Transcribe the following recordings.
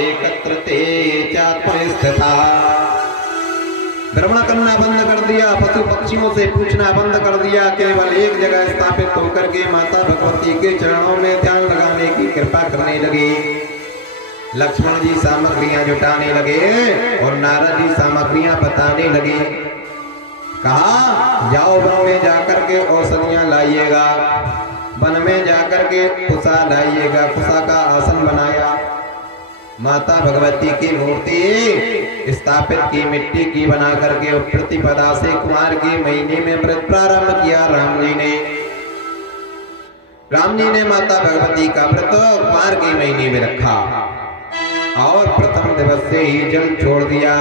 एकत्र ते चात्म स्थिता। भ्रमण करना बंद कर दिया, पशु पक्षियों से पूछना बंद कर दिया, केवल एक जगह स्थापित होकर के माता भगवती के चरणों में ध्यान लगाने की कृपा करने लगे। लक्ष्मण जी सामग्रियां जुटाने लगे और नारद जी सामग्रियां बताने लगे। कहा जाओ वन में जाकर के औषधियां लाइएगा, वन में जाकर के कुशा लाइएगा। कुशा का आसन बनाया, माता भगवती की मूर्ति स्थापित की मिट्टी की बना करके और प्रतिपदा से कुमार के महीने में व्रत प्रारंभ किया। राम जी ने माता भगवती का व्रत कुमार के महीने में रखा और प्रथम दिवस से ही जल छोड़ दिया।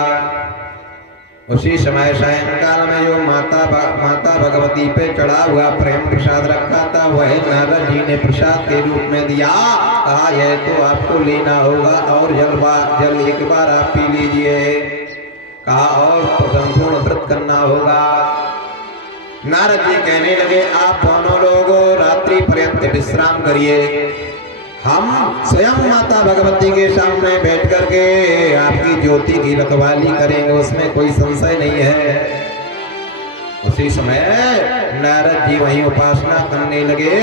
उसी समय सायंकाल में जो माता भगवती पे चढ़ा हुआ प्रेम प्रसाद रखा था वह नारद जी ने प्रसाद के रूप में दिया। कहा यह तो आपको लेना होगा और जल एक बार आप पी लीजिए। कहा और संपूर्ण व्रत करना होगा। नारद जी कहने लगे आप दोनों लोग रात्रि पर्यंत विश्राम करिए, हम स्वयं माता भगवती के सामने बैठ करके आपकी ज्योति की रखवाली करेंगे, उसमें कोई संशय नहीं है। उसी समय नारद जी वहीं उपासना करने लगे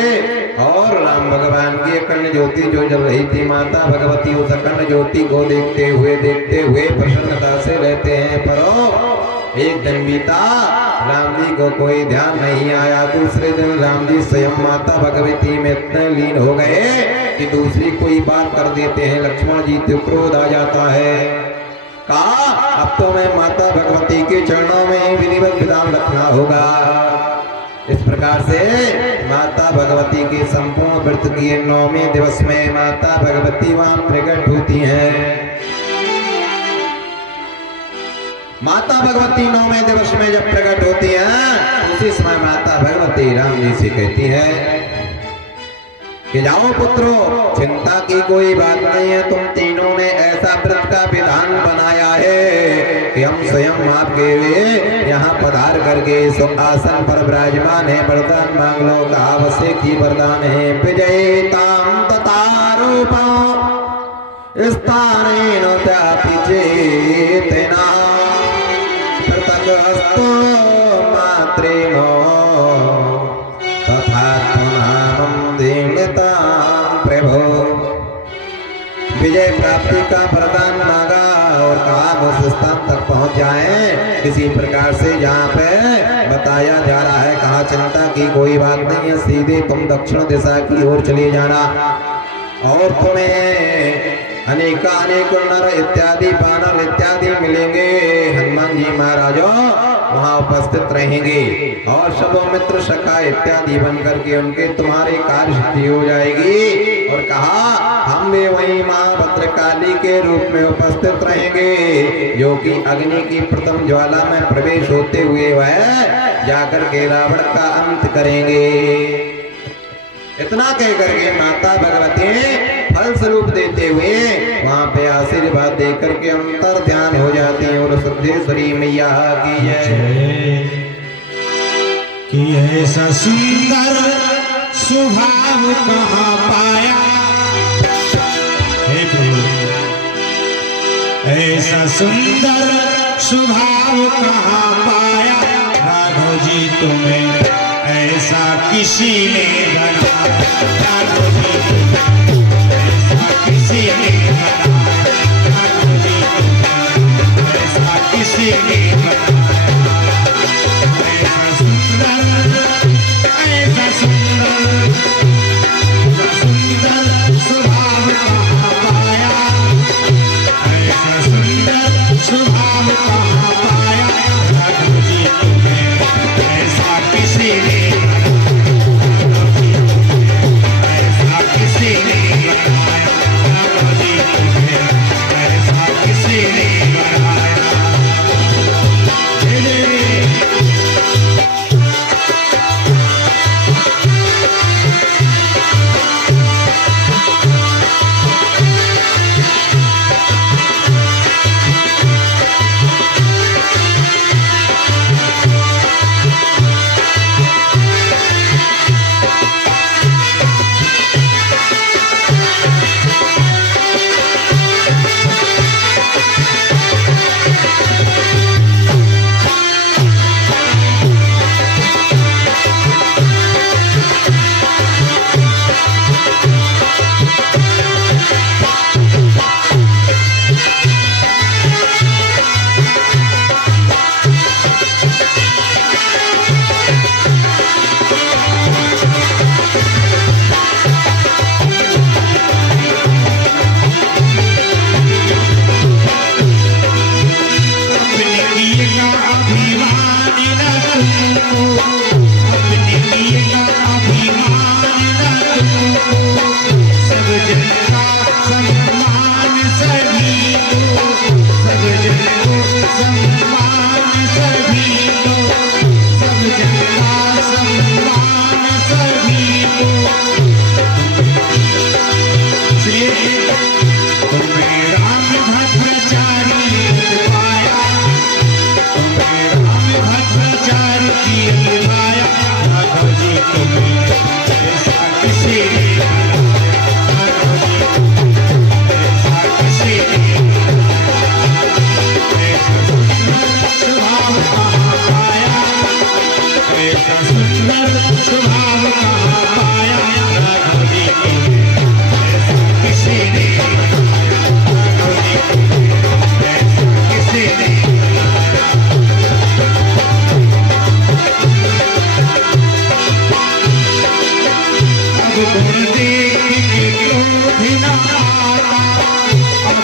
और राम भगवान की अखंड ज्योति जो जल रही थी, माता भगवती उस अखंड ज्योति को देखते हुए प्रसन्नता से रहते हैं। पर एक दिन बीता, राम जी को कोई ध्यान नहीं आया। दूसरे दिन राम जी स्वयं माता भगवती में इतने लीन हो गए कि दूसरी कोई बात कर देते हैं। लक्ष्मण जी तो क्रोध आ जाता है। कहा अब तो मैं माता भगवती के चरणों में ही विधिवत विधान रखना होगा। इस प्रकार से माता भगवती के संपूर्ण व्रत किए 9वें दिवस में माता भगवती वहां प्रकट होती हैं। माता भगवती 9वें दिवस में जब प्रकट होती हैं, उसी समय माता भगवती राम जी से कहती है कि जाओ पुत्रो, चिंता की कोई बात नहीं है। तुम तीनों ने ऐसा व्रत का विधान बनाया है कि हम स्वयं आपके लिए यहाँ पधार करके आसन पर विराजमान है। वरदान मांग लो। का आवश्यक ही वरदान है। विजयताम ततारूपा स्थानेन चापि चेतना पृथगस्तु मात्रेण तथा प्रभु। विजय प्राप्ति का वरदान मांगा और कहा उस स्थान तक पहुंच जाएं किसी प्रकार से जहाँ पे बताया जा रहा है। कहा चिंता की कोई बात नहीं है, सीधे तुम दक्षिण दिशा की ओर चले जाना और तुम्हें अनेक नर इत्यादि बानर इत्यादि मिलेंगे। हनुमान जी महाराज वहाँ उपस्थित रहेंगे और सब मित्र सखा इत्यादि बन करके उनके तुम्हारे कार्य सिद्धि हो जाएगी। और कहा हम भी वही माँ भद्रकाली के रूप में उपस्थित रहेंगे, जो कि अग्नि की प्रथम ज्वाला में प्रवेश होते हुए वह जाकर के रावण का अंत करेंगे। इतना कह करके माता भगवती फल स्वरूप देते हुए वहां पे आशीर्वाद दे करके अंतर ध्यान हो जाती है। और सिद्धेश्वरी मैया की जय। कि ऐसा सुंदर स्वभाव कहाँ पाया, ऐसा सुंदर स्वभाव कहाँ पाया, राघव जी तुम्हें ऐसा किसी ने बनाया, राघव जी तुम्हें ऐसा किसी ने बनाया, राघव जी तुम्हें ऐसा किसी ने बनाया। ऐसा सुंदर स्वभाव कहाँ पाया, ऐसा सुंदर स्वभाव कहाँ पाया, राघव जी तुम्हें ऐसा किसी ने ऐसा किसी ने बनाया, राघव जी तुम्हें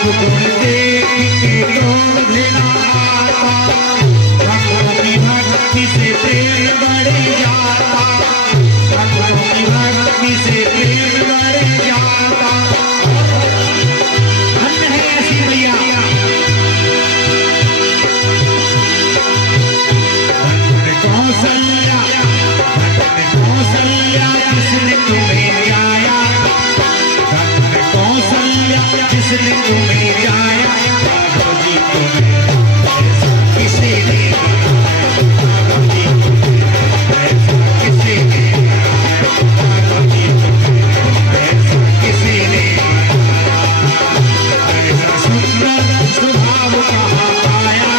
सब गुण देख के क्रोध न आता, भक्तों की भक्ति से प्रेम बढ़ जाता, भक्तों की भक्ति से प्रेम बढ़ जाता। धन्य है ऐसी मैया। कौशल्या कौशल्या जिसने तुम्हें जाया, कौशल्या जिसने तुम्हें जाया, बाबा जी तुम्हें ऐसा किसी ने बाबा जी तुम्हें ऐसा किसी ने बाबा जी तुम्हें ऐसा किसी ने ऐसा सुंदर स्वभाव कहाँ पाया,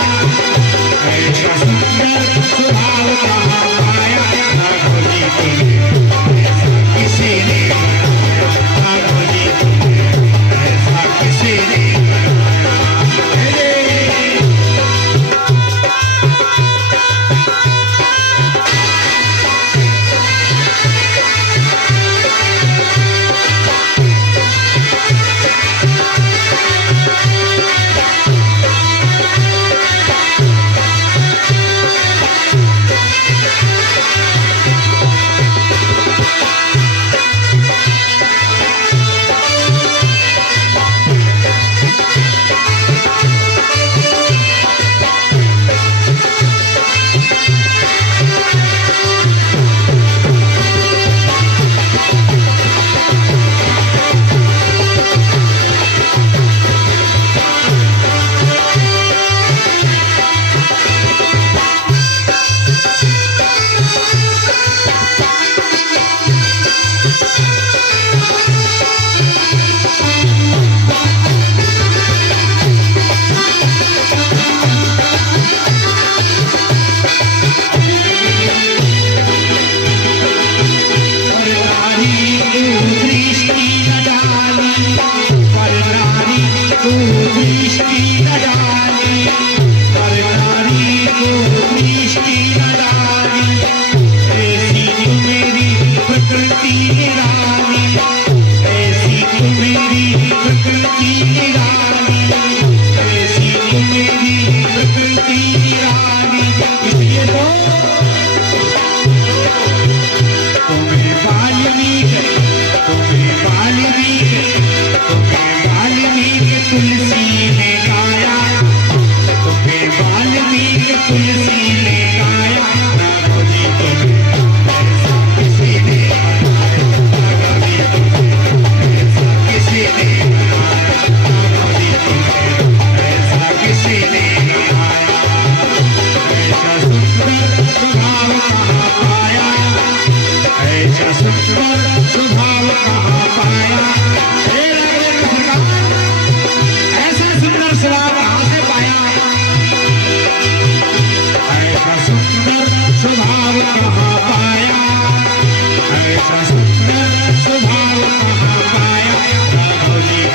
ऐसा सुंदर स्वभाव कहाँ पाया, बाबा जी तुम्हें ऐसा किसी ने बाबा जी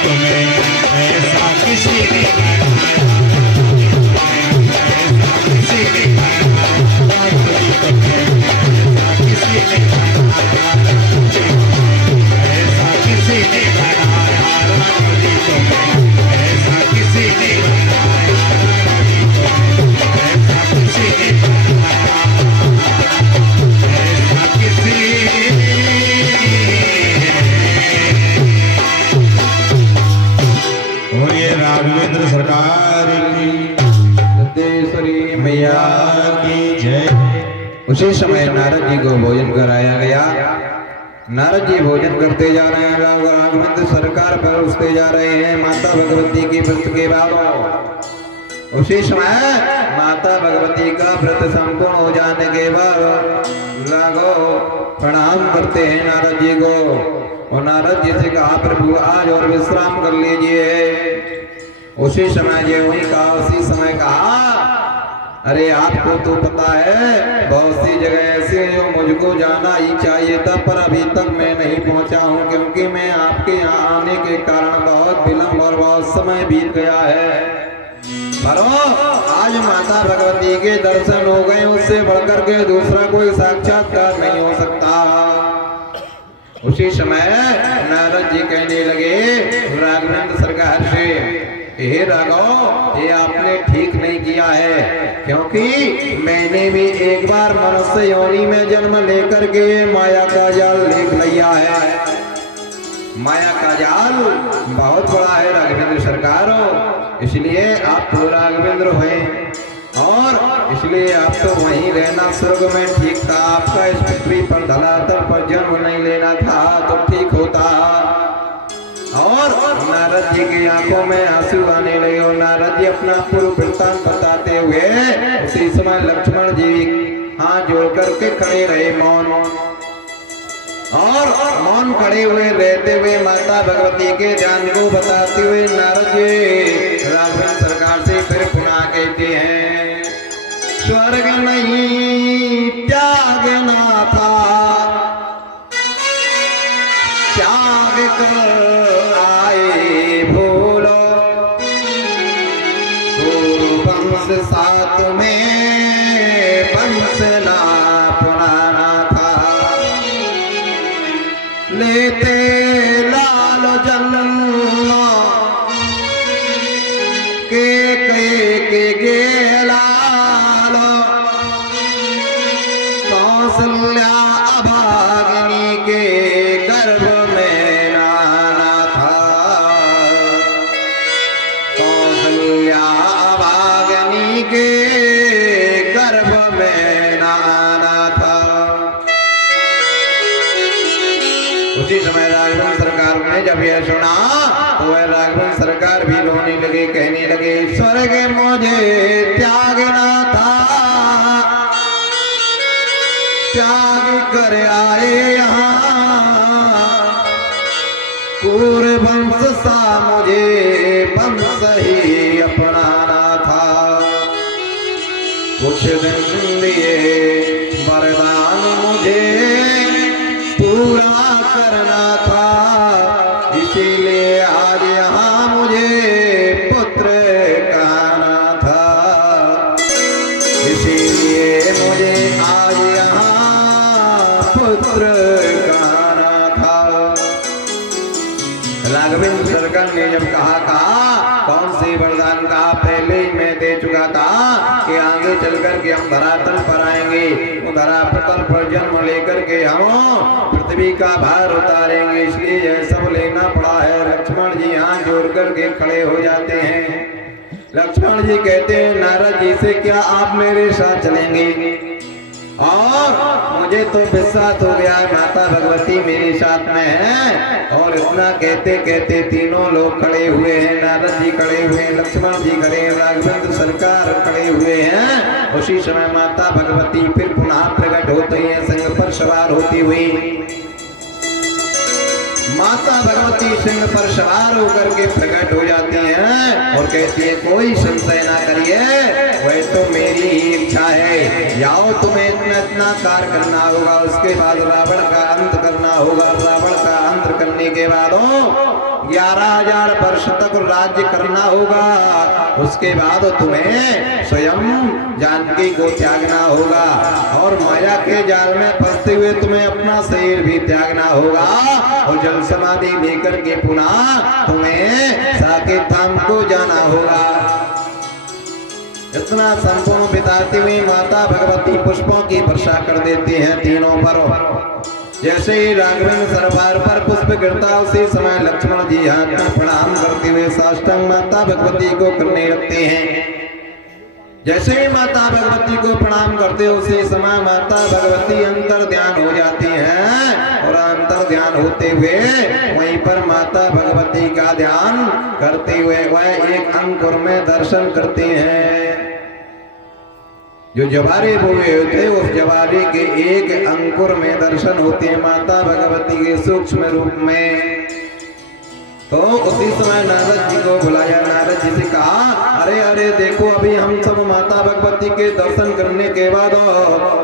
तुम्हें ऐसा किसी ने। उसी समय नारद जी को भोजन कराया गया। नारद जी भोजन करते जा रहे हैं, राघवेंद्र सरकार परोसते जा रहे हैं माता भगवती की व्रत के बाद। उसी समय माता भगवती का व्रत संपूर्ण हो जाने के बाद लागो प्रणाम करते हैं नारद जी को। और नारद जी से कहा, प्रभु आज और विश्राम कर लीजिए। उसी समय ये वही कहा, उसी समय कहा, अरे आपको तो पता है बहुत सी जगह ऐसे हैं जो मुझको जाना ही चाहिए था, पर अभी तक मैं नहीं पहुंचा हूं, क्योंकि मैं आपके यहाँ आने के कारण बहुत विलंब और बहुत समय बीत गया है। पर आज माता भगवती के दर्शन हो गए, उससे बढ़कर के दूसरा कोई साक्षात्कार नहीं हो सकता। उसी समय नारद जी कहने लगे राघवेंद्र सरकार से, हे राघव, ये आपने ठीक नहीं किया है, क्योंकि मैंने भी एक बार मनुष्य योनि में जन्म लेकर के माया का जाल देख लिया है। माया का जाल बहुत बड़ा है राघवेंद्र सरकार, इसलिए आप तो राघवेंद्र हैं और इसलिए आप तो वहीं रहना स्वर्ग में ठीक था। आपका इस पृथ्वी पर धरातल पर जन्म नहीं लेना था तो ठीक होता। और नारद जी की आंखों में आंसू आने लगे और नारद जी अपना पूर्व वृत्तांत बताते हुए उसी समय लक्ष्मण जी हाथ जोड़ करके खड़े रहे मौन, और मौन खड़े हुए रहते हुए माता भगवती के ध्यान को बताते हुए नारद जी राघवेंद्र सरकार से फिर पुनः कहते हैं, स्वर्ग नहीं त्यागना था, त्याग कर आए भूलो, तो वंश साथ में वंश ना पुराना था, लेते लाल जन्म के गेलाल, कौशल्या अभागिनी के गर्भ में नाना था, कौशल्या अभागिनी के गर्भ में नाना था। उसी समय राघवेंद्र सरकार ने जब यह सुना तो वह राघवेंद्र सरकार भी रोने लगे, कहने लगे, स्वर्ग मुझे त्यागना था, त्याग कर आए यहाँ, पूरे वंश सा मुझे वंश ही अपनाना था, कुछ दिन दिए वरदान मुझे पूरा करना था, इसीलिए आज यहाँ मुझे पुत्र कहना था, इसीलिए मुझे आज यहाँ पुत्र कहना था। राघवेंद्र सरकार ने जब कहा कौन से वरदान कहा, पहले ही मैं दे चुका था कि आगे चल कर के हम धरातल पर आएंगे, वो धरातल पर जन्म लेकर के हम पृथ्वी का भार उतारेंगे, इसलिए यह सब लेना पड़ा है। लक्ष्मण जी हाथ जोड़ करके खड़े हो जाते हैं। लक्ष्मण जी कहते हैं, नारद जी से क्या आप मेरे साथ चलेंगे? और मुझे तो विश्वास हो गया माता भगवती मेरे साथ में है। और इतना कहते कहते तीनों लोग खड़े हुए हैं, नारद जी खड़े हुए हैं, लक्ष्मण जी खड़े हैं, राघवेंद्र सरकार खड़े हुए हैं। उसी समय माता भगवती फिर पुनः प्रकट होती है, सिंह पर सवार होती हुई। माता भगवती सिंह पर सवार होकर के प्रकट हो जाती हैं और कहती है, कोई संशय ना करिए, वह तो मेरी ही इच्छा है। जाओ, तुम्हें इतना इतना कार्य करना होगा, उसके बाद रावण का अंत करना होगा। रावण का अंत करने के बाद 11,000 वर्ष तक राज्य करना होगा। उसके बाद तुम्हें स्वयं जानकी को त्यागना होगा और माया के जाल में फंसते हुए तुम्हें अपना शरीर भी त्यागना होगा और जल समाधि लेकर के पुनः तुम्हें साकेत धाम को जाना होगा। इतना संपूर्ण बिताते हुए माता भगवती पुष्पों की वर्षा कर देती हैं तीनों पर। जैसे ही राघवेंद्र सरकार पर पुष्प गिरता, उसी समय लक्ष्मण जी हाथ में प्रणाम करते हुए साष्टांग माता भगवती को करने लगते हैं। जैसे ही माता भगवती को प्रणाम करते, उसी समय माता भगवती अंतर ध्यान हो जाती हैं और अंतर ध्यान होते हुए वहीं पर माता भगवती का ध्यान करते हुए वह एक अंकुर में दर्शन करते हैं। जो जवारे बोए होते, उस जवारे के एक अंकुर में दर्शन होते हैं माता भगवती के सूक्ष्म रूप में। तो उसी समय नारद जी को बुलाया, नारद जी से कहा, अरे अरे देखो, अभी हम सब माता भगवती के दर्शन करने के बाद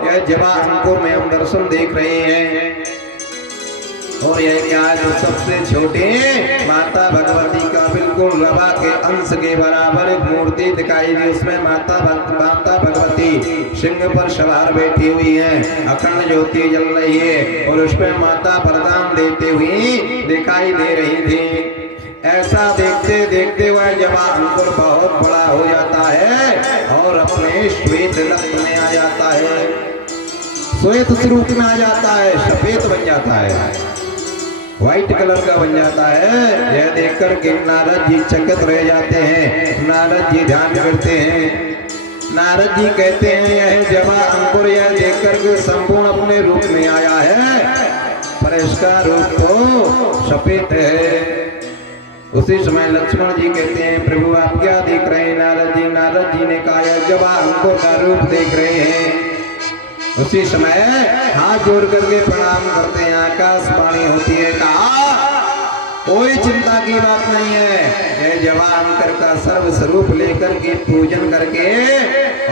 यह जवा अंकुर में हम दर्शन देख रहे हैं और यह क्या है, जो सबसे छोटे माता भगवती का बिल्कुल रवा के अंश के बराबर एक मूर्ति दिखाई दी। उसमें माता भगवती सिंह पर सवार बैठी हुई है, अखंड ज्योति जल रही है और उसमें माता वरदान देते हुई दिखाई दे रही थी। ऐसा देखते देखते वह जवा अंकुर बहुत बड़ा हो जाता है और अपने श्वेत रक्त में आ जाता है, श्वेत स्वरूप में आ जाता है, सफेद बन जाता है, व्हाइट कलर का बन जाता है। यह देखकर के नारद जी चकित रह जाते हैं। नारद जी ध्यान करते हैं। नारद जी कहते हैं यह जवा अंकुर यह देखकर के संपूर्ण अपने रूप में आया है, पर इसका रूप तो सफेद है। उसी समय लक्ष्मण जी कहते हैं प्रभु आप क्या देख रहे हैं नारद जी? नारद जी ने कहा यह जवा अंकुर का रूप देख रहे हैं। उसी समय हाथ जोड़ करके प्रणाम करते हैं, आकाशवाणी होती है, कहा कोई चिंता की बात नहीं है, यह जवा अंकुर का सर्व स्वरूप लेकर के पूजन करके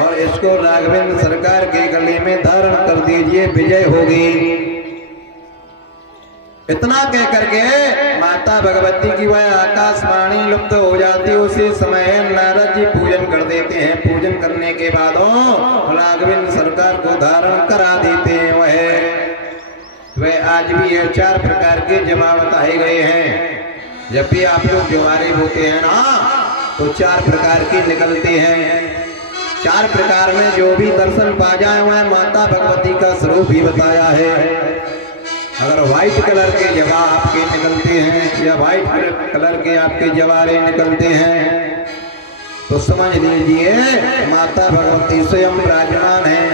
और इसको राघवेंद्र सरकार के गले में धारण कर दीजिए, विजय होगी। इतना कह करके माता भगवती की वह आकाशवाणी लुप्त हो जाती। उसी समय नारद जी पूजन कर देते हैं। पूजन करने के बाद राघवेंद्र सरकार को धारण करा देते हैं। वह आज भी ये 4 प्रकार के जवा बताए गए हैं। जब भी आप लोग ज्वारे बोते हैं ना तो 4 प्रकार के निकलते हैं। 4 प्रकार में जो भी दर्शन पा जाए वह माता भगवती का स्वरूप ही बताया है। अगर व्हाइट कलर के जवा आपके निकलते हैं या व्हाइट कलर के आपके जवारे निकलते हैं तो समझ लीजिए माता भगवती स्वयं विराजमान है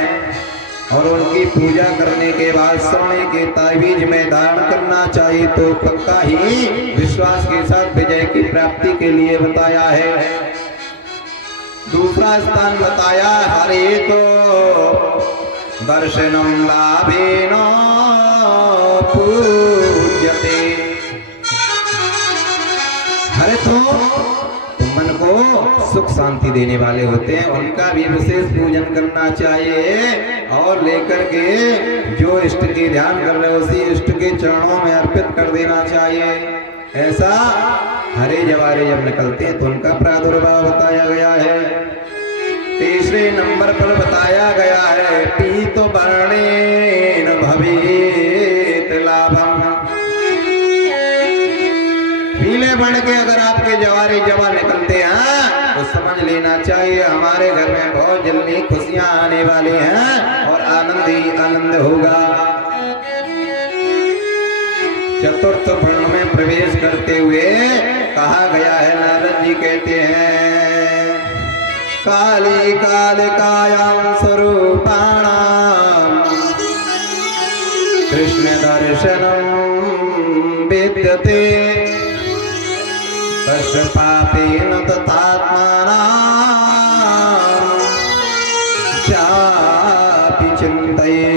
और उनकी पूजा करने के बाद सोने के ताबीज में धारण करना चाहिए तो पक्का ही विश्वास के साथ विजय की प्राप्ति के लिए बताया है। दूसरा स्थान बताया हरे तो दर्शनम लाभेन पूज्यते। हरे तो मन को सुख शांति देने वाले होते हैं, उनका भी विशेष पूजन करना चाहिए और लेकर के जो इष्ट के ध्यान कर रहे उसी इष्ट के चरणों में अर्पित कर देना चाहिए। ऐसा हरे जवारे जब निकलते हैं तो उनका प्रादुर्भाव बताया गया है। तीसरे नंबर पर बताया गया है पीत वर्णेन भवेत लाभम। पीले वर्ण के अगर आपके जवारे जवा निकलते हैं तो समझ लेना चाहिए हमारे घर में बहुत जल्दी खुशियां आने वाली हैं और आनंद ही आनंद होगा। चतुर्थ वर्ण में प्रवेश करते हुए कहा गया है, नारद जी कहते हैं काली कालिकायां स्वरूपाणां कृष्ण दर्शनम विद्यते तस्य पापेन तथात्मानां चापि चिन्तये।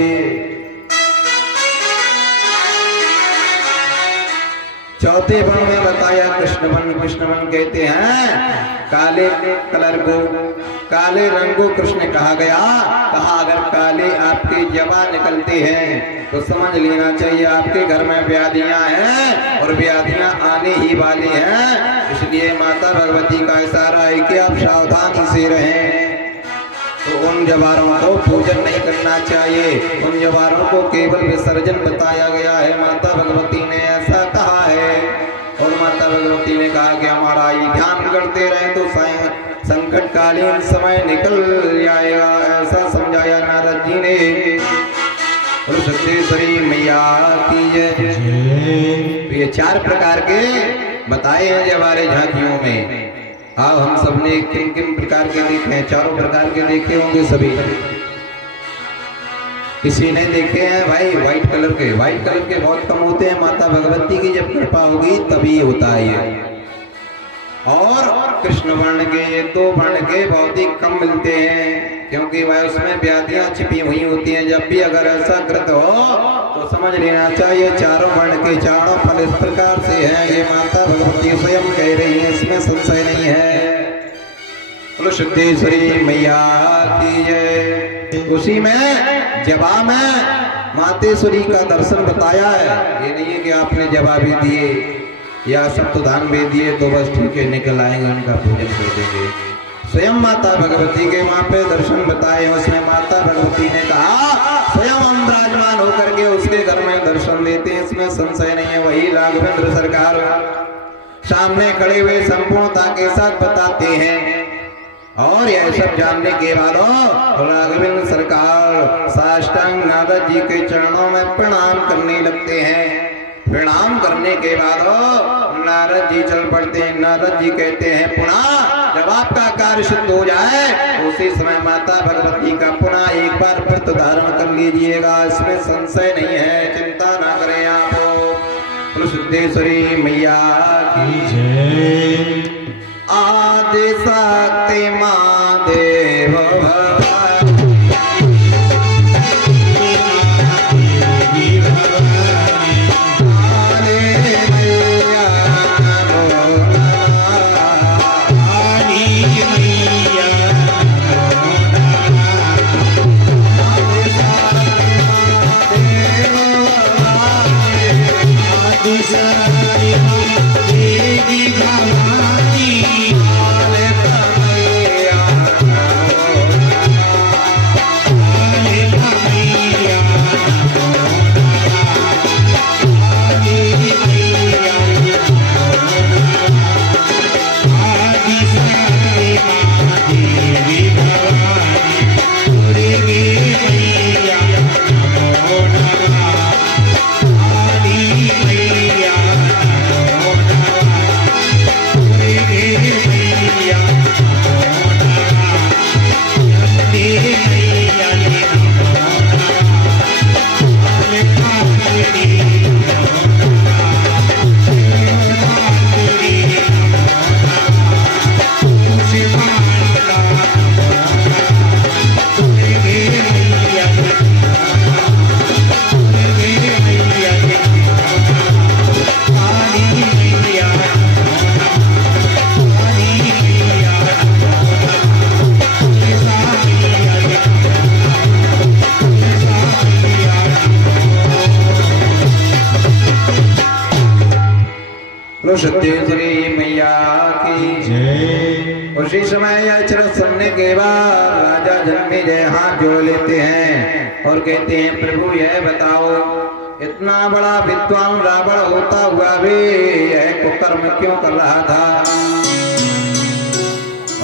चौथे वर्ण में बताया कृष्णवन। कृष्णवन कहते हैं काले कलर को, काले रंग को कृष्ण कहा गया। कहा अगर काले आपके जवा निकलते हैं तो समझ लेना चाहिए आपके घर में व्याधियां हैं और व्याधियां आने ही वाली हैं। इसलिए माता भगवती का इशारा है कि आप सावधान से रहें। तो उन जवारों को पूजन नहीं करना चाहिए, उन जवारों को केवल विसर्जन बताया गया है। माता भगवती ने ऐसा कहा है और माता भगवती ने कहा कि हमारा ये ध्यान करते रहे तो संकटकालीन समय निकल जाएगा, ऐसा समझाया नारद जी ने। और सत्येश्वरी मैया की जय। तो ये 4 प्रकार के बताए हैं जवारे झांकियों में। हाँ हम सबने किन किन प्रकार के देखे हैं? 4 प्रकार के देखे होंगे सभी। किसी ने देखे हैं भाई व्हाइट कलर के? व्हाइट कलर के बहुत कम होते हैं, माता भगवती की जब कृपा होगी तभी होता है ये। और कृष्ण वर्ण के, ये 2 वर्ण के बहुत ही कम मिलते हैं क्योंकि वह उसमें व्याधियां छिपी हुई होती हैं। जब भी अगर ऐसा कृत हो तो समझ लेना चाहिए 4 वर्ण के 4 फल इस प्रकार से हैं। ये माता भगवती स्वयं कह रही है, इसमें संशय नहीं है। बोलो सिद्धेश्वरी मैया की जय। उसी में जवा में मातेश्वरी का दर्शन बताया है। ये नहीं है कि आपने जवा भी दिए या सप्तधान भी दिए तो बस ठीक है निकल आएंगे, उनका पूजन कर देंगे। स्वयं माता भगवती के वहां पे दर्शन बताए। उसमें माता भगवती ने कहा स्वयं हम विराजमान होकर के उसके घर में दर्शन देते हैं, इसमें संशय नहीं है। वही राघवेंद्र सरकार सामने खड़े हुए संपूर्णता के साथ बताते हैं। और यह सब जानने के बाद राघवेंद्र सरकार साष्टांग नारद जी के चरणों में प्रणाम करने लगते हैं। प्रणाम करने के बाद नारद जी चल पड़ते हैं। नारद जी कहते हैं पुनः जब आपका कार्य सिद्ध हो जाए उसी समय माता भगवती का पुनः एक बार व्रत धारण कर लीजिएगा, इसमें संशय नहीं है, चिंता ना करें आप। सिद्धेश्वरी मैया की जय। आदि शक्ति मां देव सिद्धेश्वरी मैया की जय। उसी समय यह चरक सुनने के बाद राजा जन्मेजय हाथ जोड़ लेते हैं और कहते हैं प्रभु यह बताओ इतना बड़ा विद्वान रावण होता हुआ भी यह कुकर्म क्यों कर रहा था,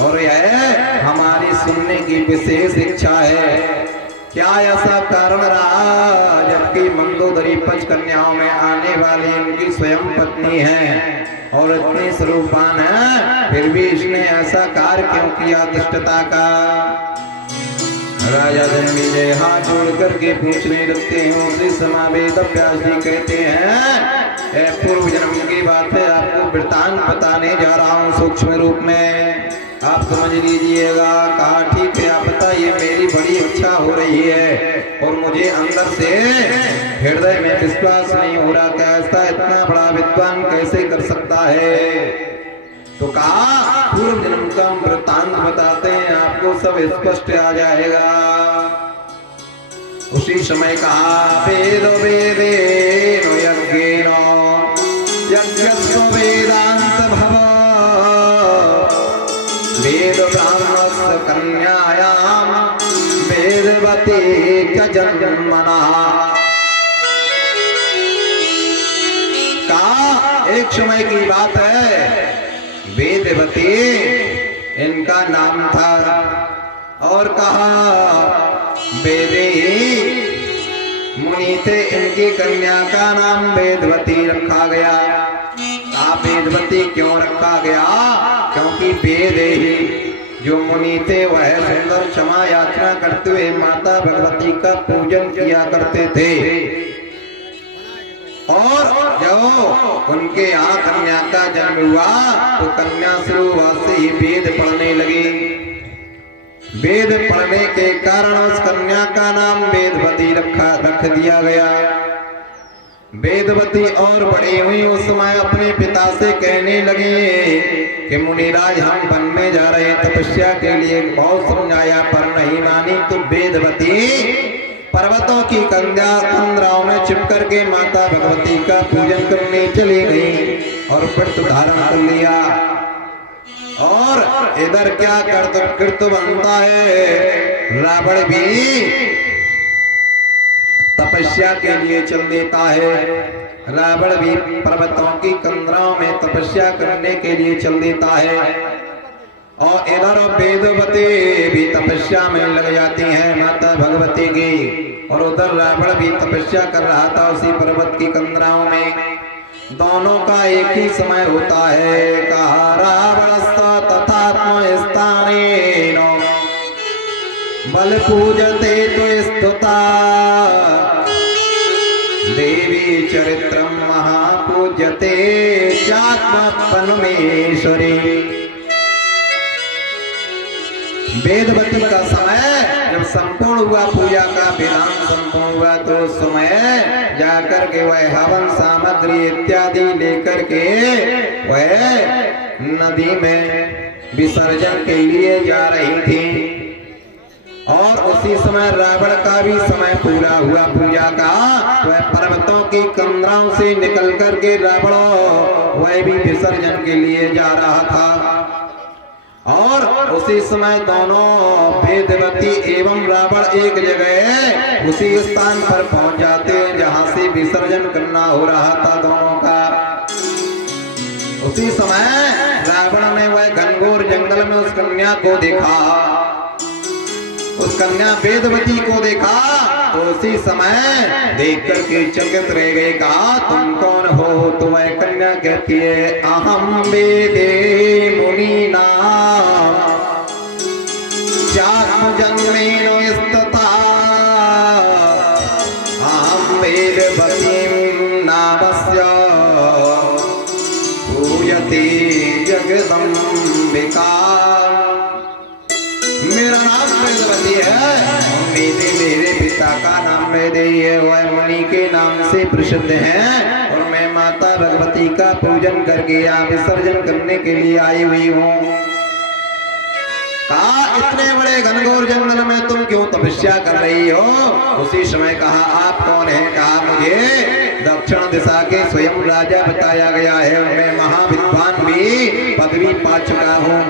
और यह हमारी सुनने की विशेष इच्छा है। क्या ऐसा कारण रहा जबकि मंदोदरी पंचकन्याओं में आने वाली इनकी स्वयं पत्नी है और इतनी स्वरूपान है, फिर भी इसने ऐसा कार्य क्यों किया दुष्टता का। राजा जन्मेजय हाथ जोड़ करके पूछने लगते हैं। उसी समय वेद व्यास जी कहते हैं पूर्व जन्म की बात है, आपको वृतांत बताने जा रहा हूँ सूक्ष्म रूप में, आप समझ लीजिएगा। कहा ठीक है, आप बताइए, मेरी बड़ी इच्छा हो रही है और मुझे अंदर से हृदय में विश्वास नहीं हो रहा कि ऐसा इतना बड़ा विद्वान कैसे कर सकता है। तो कहा पूर्व जन्म का वृत्तांत बताते हैं, आपको सब स्पष्ट आ जाएगा। उसी समय कहा वेदो वेदेनो यज्ञेनो यज्ञस्व वेदांत भव वेद ब्राह्मणस्य कन्यायाम वेदवती च जन्मना। कहा एक समय की बात है, वेदवती इनका नाम था और कहा वेदे मुनि थे, इनकी कन्या का नाम वेदवती रखा गया। आप वेदवती क्यों रखा गया? क्योंकि वेद ही जो मुनि थे वह सुंदर क्षमा याचना करते हुए माता भगवती का पूजन किया करते थे, और जब उनके यहाँ कन्या का जन्म हुआ तो कन्या शुरुआत से ही वेद पढ़ने लगी। वेद पढ़ने के कारण उस कन्या का नाम वेदवती रख दिया गया। वेदवती और बड़ी हुई उस समय अपने पिता से कहने लगी कि मुनिराज हम वन में जा रहे तपस्या के लिए, बहुत समझाया पर नहीं मानी। तो वेदवती पर्वतों की कंदराओं में छिप करके माता भगवती का पूजन करने चली गई और व्रत धारण कर लिया। और इधर क्या कृत बनता है, रावण भी तपस्या के लिए चल देता है। रावण भी पर्वतों की कंदराओं में तपस्या करने के लिए चल देता है और इधर वेदवती भी तपस्या में लग जाती है माता भगवती की, और उधर रावण भी तपस्या कर रहा था उसी पर्वत की कंदराओं में। दोनों का एक ही समय होता है। कहा रावण तथात्म स्थानेन बल पूजते तो स्तुता देवी चरित्रम महापूज्यते चात्मपनुमेश्वरी। वेदवती का समय जब संपूर्ण हुआ, पूजा का विधान संपूर्ण हुआ, तो उस समय जाकर के वह हवन सामग्री इत्यादि लेकर के वह नदी में विसर्जन के लिए जा रही थी। और उसी समय रावण का भी समय पूरा हुआ पूजा का। वह पर्वतों की कंदराओं से निकल करके रावण वह भी विसर्जन के लिए जा रहा था। और उसी समय दोनों वेदवती एवं रावण एक जगह उसी स्थान पर पहुंच जाते हैं जहां से विसर्जन करना हो रहा था दोनों का। उसी समय रावण ने वह घनघोर जंगल में उस कन्या को देखा, उस कन्या वेदवती को देखा, तो उसी समय देख करके चकित रह गए। कहा तुम कौन हो? तो वह कन्या कहती है अहम वेदे मुनीना जन्मेनो स्तथा अहम वेदवतीं नामस्य पूजते जगदम्बिका। मेरा नाम वेदवती है, मेरे पिता का नाम वेदेही है, वह मुनि के नाम से प्रसिद्ध है, और मैं माता भगवती का पूजन करके यहाँ विसर्जन करने के लिए आई हुई हूँ। कहा इतने बड़े घनघोर जंगल में तुम क्यों तपस्या कर रही हो? उसी समय कहा आप कौन है? कहा मुझे दक्षिण दिशा के स्वयं राजा बताया गया है, मैं महाविद्वान भी पदवी पा चुका हूँ।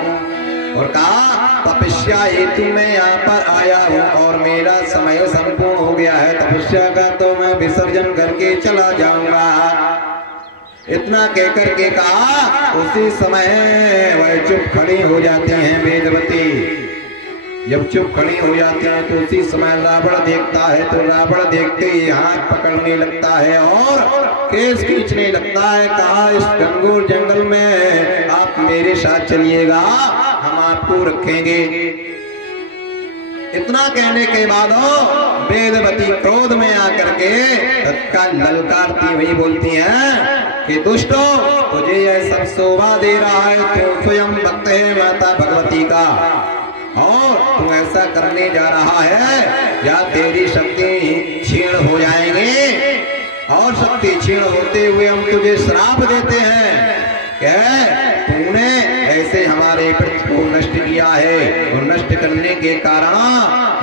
और कहा तपस्या हेतु मैं यहाँ पर आया हूँ और मेरा समय संपूर्ण हो गया है तपस्या का, तो मैं विसर्जन करके चला जाऊंगा। इतना कहकर के कहा उसी समय वह चुप खड़ी हो जाती हैं वेदवती। जब चुप खड़ी हो जाती है तो उसी समय रावण देखता है, तो रावण देखते ही हाथ पकड़ने लगता है और केस खींचने लगता है। कहा इस घनघोर जंगल में आप मेरे साथ चलिएगा, हम आपको रखेंगे। इतना कहने के बाद वेदवती क्रोध में आकर के तत्काल ललकारती हुई बोलती हैं कि दुष्टो तुझे यह सब शोभा दे रहा है, तो स्वयं भक्त है माता भगवती का, और तू ऐसा करने जा रहा है या तेरी शक्ति क्षीण हो जाएंगे, और शक्ति क्षीण होते हुए हम तुझे श्राप देते हैं कि तूने ऐसे हमारे पृथ्वी को नष्ट किया है, तो नष्ट करने के कारण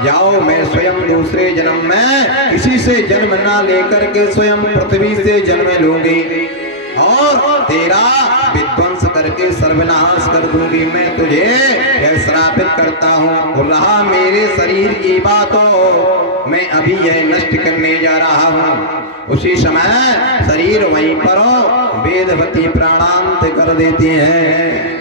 जाओ मैं स्वयं दूसरे जन्म में किसी से जन्म ना लेकर के स्वयं पृथ्वी से जन्म लूंगी और तेरा विध्वंस करके सर्वनाश कर दूंगी। मैं तुझे यह श्रापित करता हूँ। रहा मेरे शरीर की बात हो, मैं अभी यह नष्ट करने जा रहा हूँ। उसी समय शरीर वहीं पर वेदवती प्राणांत कर देती है।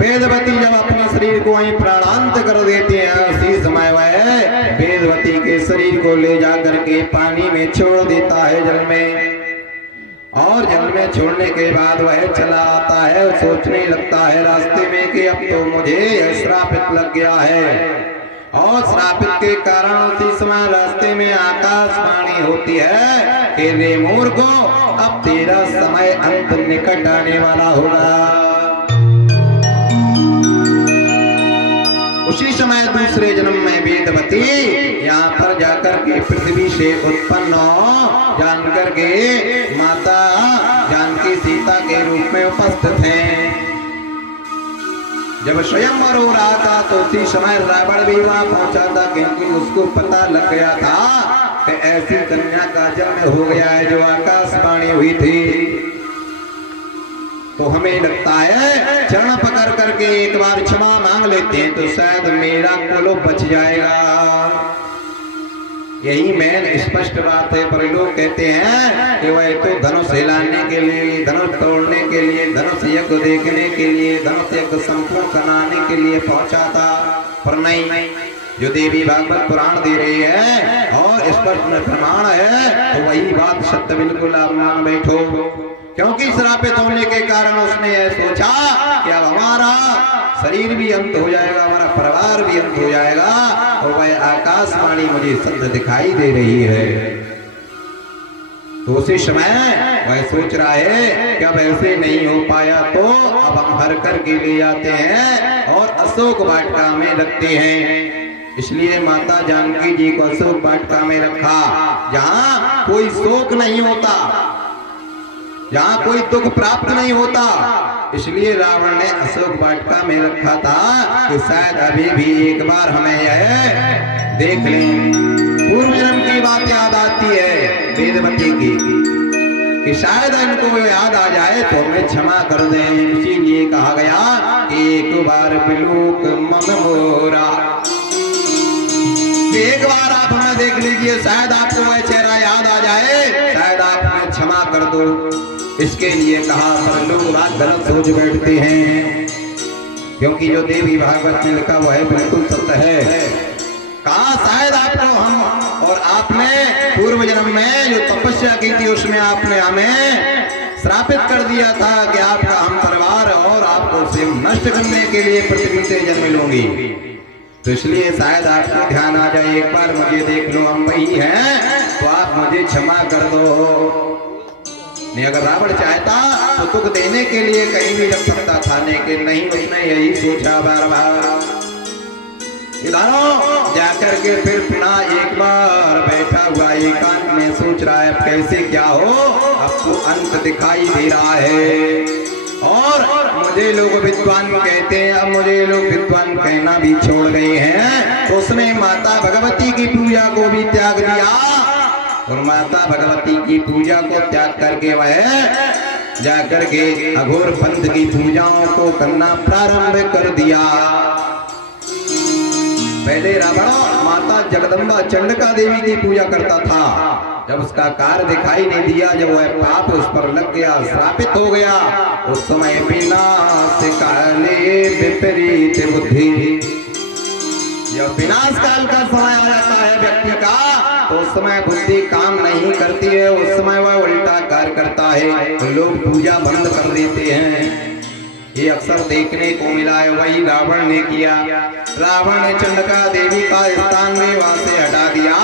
वेदवती जब अपने शरीर को वहीं प्राणांत कर देती है, उसी समय वह वेदवती के शरीर को ले जाकर के पानी में छोड़ देता है, जल में। और जल में छोड़ने के बाद वह चला आता है और सोचने लगता है रास्ते में कि अब तो मुझे श्रापित लग गया है। और श्रापित के कारण उसी समय रास्ते में आकाशवाणी होती है कि रे मूर्खो, अब तेरा समय अंत निकट आने वाला होगा। उसी समय दूसरे जन्म में वेदवती यहाँ पर जाकर के पृथ्वी से उत्पन्न जानकर के माता जानकी सीता के रूप में उपस्थित हैं। जब स्वयंवर हो रहा था तो उसी समय रावण भी वहां पहुंचा था, क्योंकि उसको पता लग गया था कि ऐसी कन्या का जन्म हो गया है जो आकाशवाणी हुई थी। तो हमें लगता है चरण पकड़ करके एक बार क्षमा मांग लेते हैं तो शायद मेरा कुल बच जाएगा। यही मेन स्पष्ट बात है। पर लोग कहते हैं कि वह तो धनुष हिलाने के लिए, धनुष तोड़ने के लिए, धनुष यज्ञ देखने के लिए, धनुष यज्ञ संपूर्ण कराने के लिए पहुंचा था। पर नहीं, जो देवी भागवत पुराण दे रही है और स्पष्ट में प्रमाण है, तो वही बात सत्य बिल्कुल आप मान बैठो। क्योंकि श्रापित होने के कारण उसने यह सोचा कि अब हमारा शरीर भी अंत हो जाएगा, हमारा परिवार भी अंत हो जाएगा, और वह आकाशवाणी मुझे सत्य दिखाई दे रही है। तो उसी समय वह सोच रहा है कि अब ऐसे नहीं हो पाया तो अब हम हर करके ले जाते हैं और अशोक वाटिका में रखते हैं। इसलिए माता जानकी जी को अशोक वाटिका में रखा, जहाँ कोई शोक नहीं होता, जहाँ कोई दुख प्राप्त नहीं होता। इसलिए रावण ने अशोक वाटिका में रखा था कि शायद अभी भी एक बार हमें यह देख लें। पूर्व जन्म की बात याद आती है वेदवती की, कि शायद इनको याद आ जाए तो हमें क्षमा कर दें। इसीलिए कहा गया एक बार विलोक मन मोरा, एक बार आप हमें देख लीजिए, शायद आपको वह चेहरा याद आ जाए, शायद आप हमें क्षमा कर दो। इसके लिए कहा। पर लोग बात गलत सोच बैठते हैं, क्योंकि जो देवी भागवत में लिखा हुआ है बिल्कुल सत्य है। कहा शायद आपको हम और आपने पूर्व जन्म में जो तपस्या की थी उसमें आपने हमें श्रापित कर दिया था कि आपका हम परिवार और आपको सिर्फ नष्ट करने के लिए पृथ्वी से जन्म लूंगी। तो इसलिए शायद आपको ध्यान आ जाए, एक बार मुझे देख लो, हम वही हैं, तो आप मुझे क्षमा कर दो। नहीं, अगर रावण चाहता तो दुख देने के लिए कहीं भी रख सकता था, लेकिन नहीं, उसने यही सोचा बार बार। इधरों जाकर के फिर पुनः एक बार बैठा हुआ एकांत में सोच रहा है कैसे क्या हो, अब तो अंत दिखाई दे रहा है। और मुझे लोग विद्वान कहते हैं, अब मुझे लोग विद्वान कहना भी छोड़ गए हैं। तो उसने माता भगवती की पूजा को भी त्याग दिया, और माता भगवती की पूजा को त्याग करके वह जाकर के अघोर पंथ की पूजाओं को करना प्रारंभ कर दिया। पहले रावण माता जगदम्बा चंडिका देवी की पूजा करता था। जब उसका कार्य दिखाई नहीं दिया, जब वह पाप उस पर लग गया, श्रापित हो गया, उस समय विनाश काले विपरीत बुद्धि, जब विनाश काल का समय आ जाता है व्यक्ति का, तो उस समय बुद्धि काम नहीं करती है, उस समय वह उल्टा कार्य करता है, तो लोग पूजा बंद कर देते हैं। ये अक्सर देखने को मिला है, वही रावण ने किया। रावण ने चंडिका देवी का स्थान में वहां से हटा दिया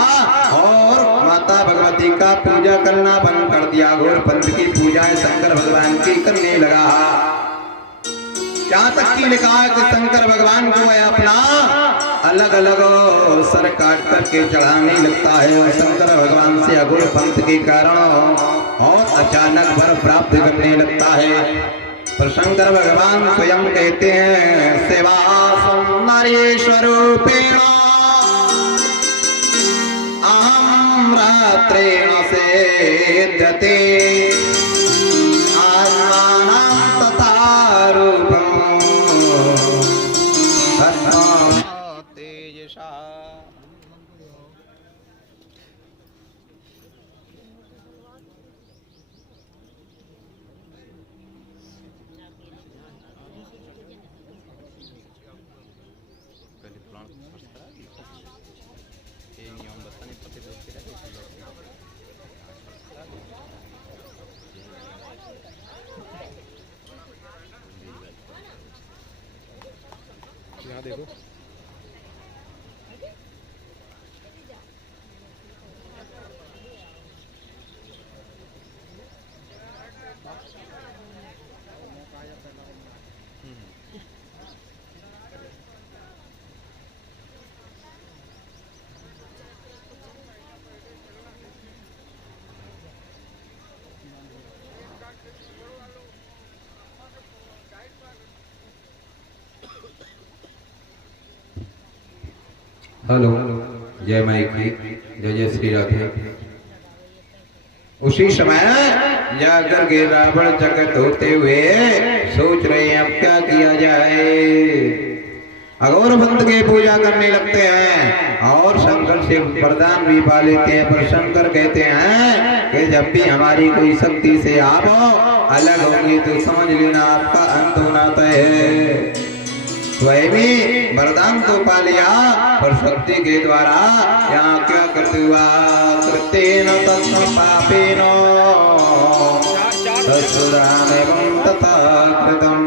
और माता भगवती का पूजा करना बंद कर दिया। घोर पंथ की पूजाएं शंकर भगवान की करने लगा। यहाँ तक की लिखा है कि शंकर भगवान को अपना अलग अलग सर काट करके चढ़ाने लगता है। शंकर भगवान से अघोर पंथ के कारण और अचानक वर प्राप्त करने लगता है। पर शंकर भगवान स्वयं कहते हैं सेवा सुंदरेश्वरूपेण अहम रात्रेण सेद्यते आत्मानं तथा रूपं तेजसा। यहाँ देखो हेलो, जय माइकी, जय जय श्री राधे। उसी समय जाकर के रावण चकित होते हुए सोच रहे हैं अब क्या किया जाए। अघोर भक्त के पूजा करने लगते हैं और शंकर से वरदान भी पा लेते हैं। पर शंकर कहते हैं कि जब भी हमारी कोई शक्ति से आप अलग होंगे तो समझ लेना आपका अंत होना तय है। स्वयं भी वरदान तो पा लिया पर शक्ति के द्वारा यहाँ क्या करते हुआ कृतेन तत्म पापेन तत्सुरामेवं तथा कृतम्।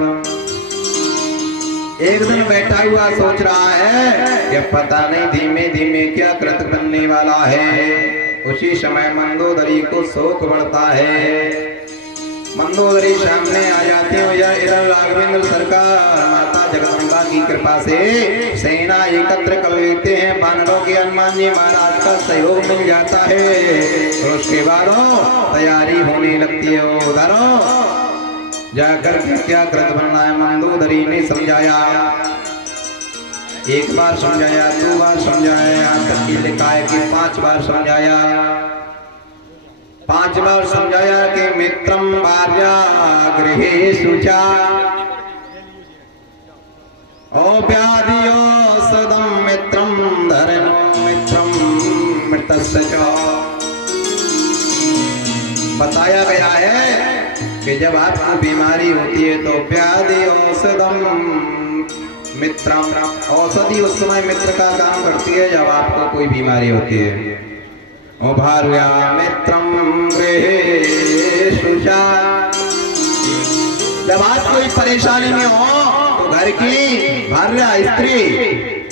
एक दिन बैठा हुआ सोच रहा है कि पता नहीं धीमे धीमे क्या कृत बनने वाला है। उसी समय मंदोदरी को शोक बढ़ता है। मंदोदरी सामने आ जाते हो या इधर राघवेंद्र सरकार माता जगदम्बा की कृपा से सेना एकत्र कर लेते हैं। बानरों के हनुमान जी महाराज का सहयोग मिल जाता है। तो उसके बाद तैयारी होने लगती है। उधर जाकर क्या कृत बनना है मंदोदरी ने समझाया। एक बार समझाया, 2 बार समझाया, यहाँ तक कि लिखा है कि 5 बार समझाया। 5 बार समझाया कि मित्रम भार्या गृहे शुचा औव्याधियो सदम मित्रम धर्मो मित्रम मृतस्य च। बताया गया है कि जब आपको बीमारी होती है तो व्याधि औषधम मित्रम, औषधि उस समय मित्र का काम करती है जब आपको कोई बीमारी होती है। ओ भार्या मित्रम गृहे शुचा, जब आप कोई परेशानी में हो तो घर की भार्या स्त्री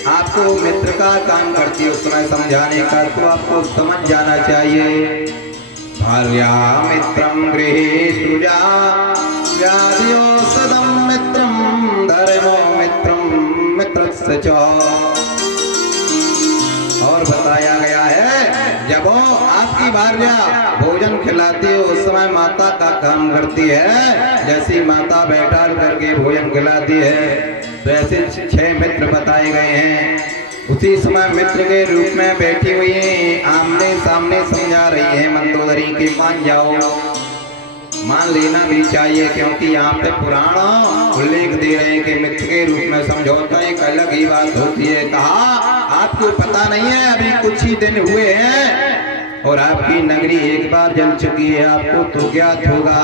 आपको मित्र का काम करती है। उस समय समझाने का तो आपको समझ जाना चाहिए। भार्या मित्रम गृहे शुजा व्याधियोषधम मित्रम धर्मो मित्रम मित्रस्य च। और बताया गया है जब आपकी भार्या भोजन खिलाती है उस समय माता का काम करती है। जैसी माता बैठा करके भोजन खिलाती है तो ऐसे 6 मित्र बताए गए हैं। उसी समय मित्र के रूप में बैठी हुई आमने सामने समझा रही है मंदोदरी की मान जाओ। मान लेना भी चाहिए क्योंकि यहाँ पे पुराण उल्लेख दे रहे हैं कि मित्र के रूप में समझौता एक अलग ही बात होती है। कहा आपको पता नहीं है अभी कुछ ही दिन हुए हैं और आपकी नगरी एक बार जल चुकी है, आपको तो ज्ञात होगा।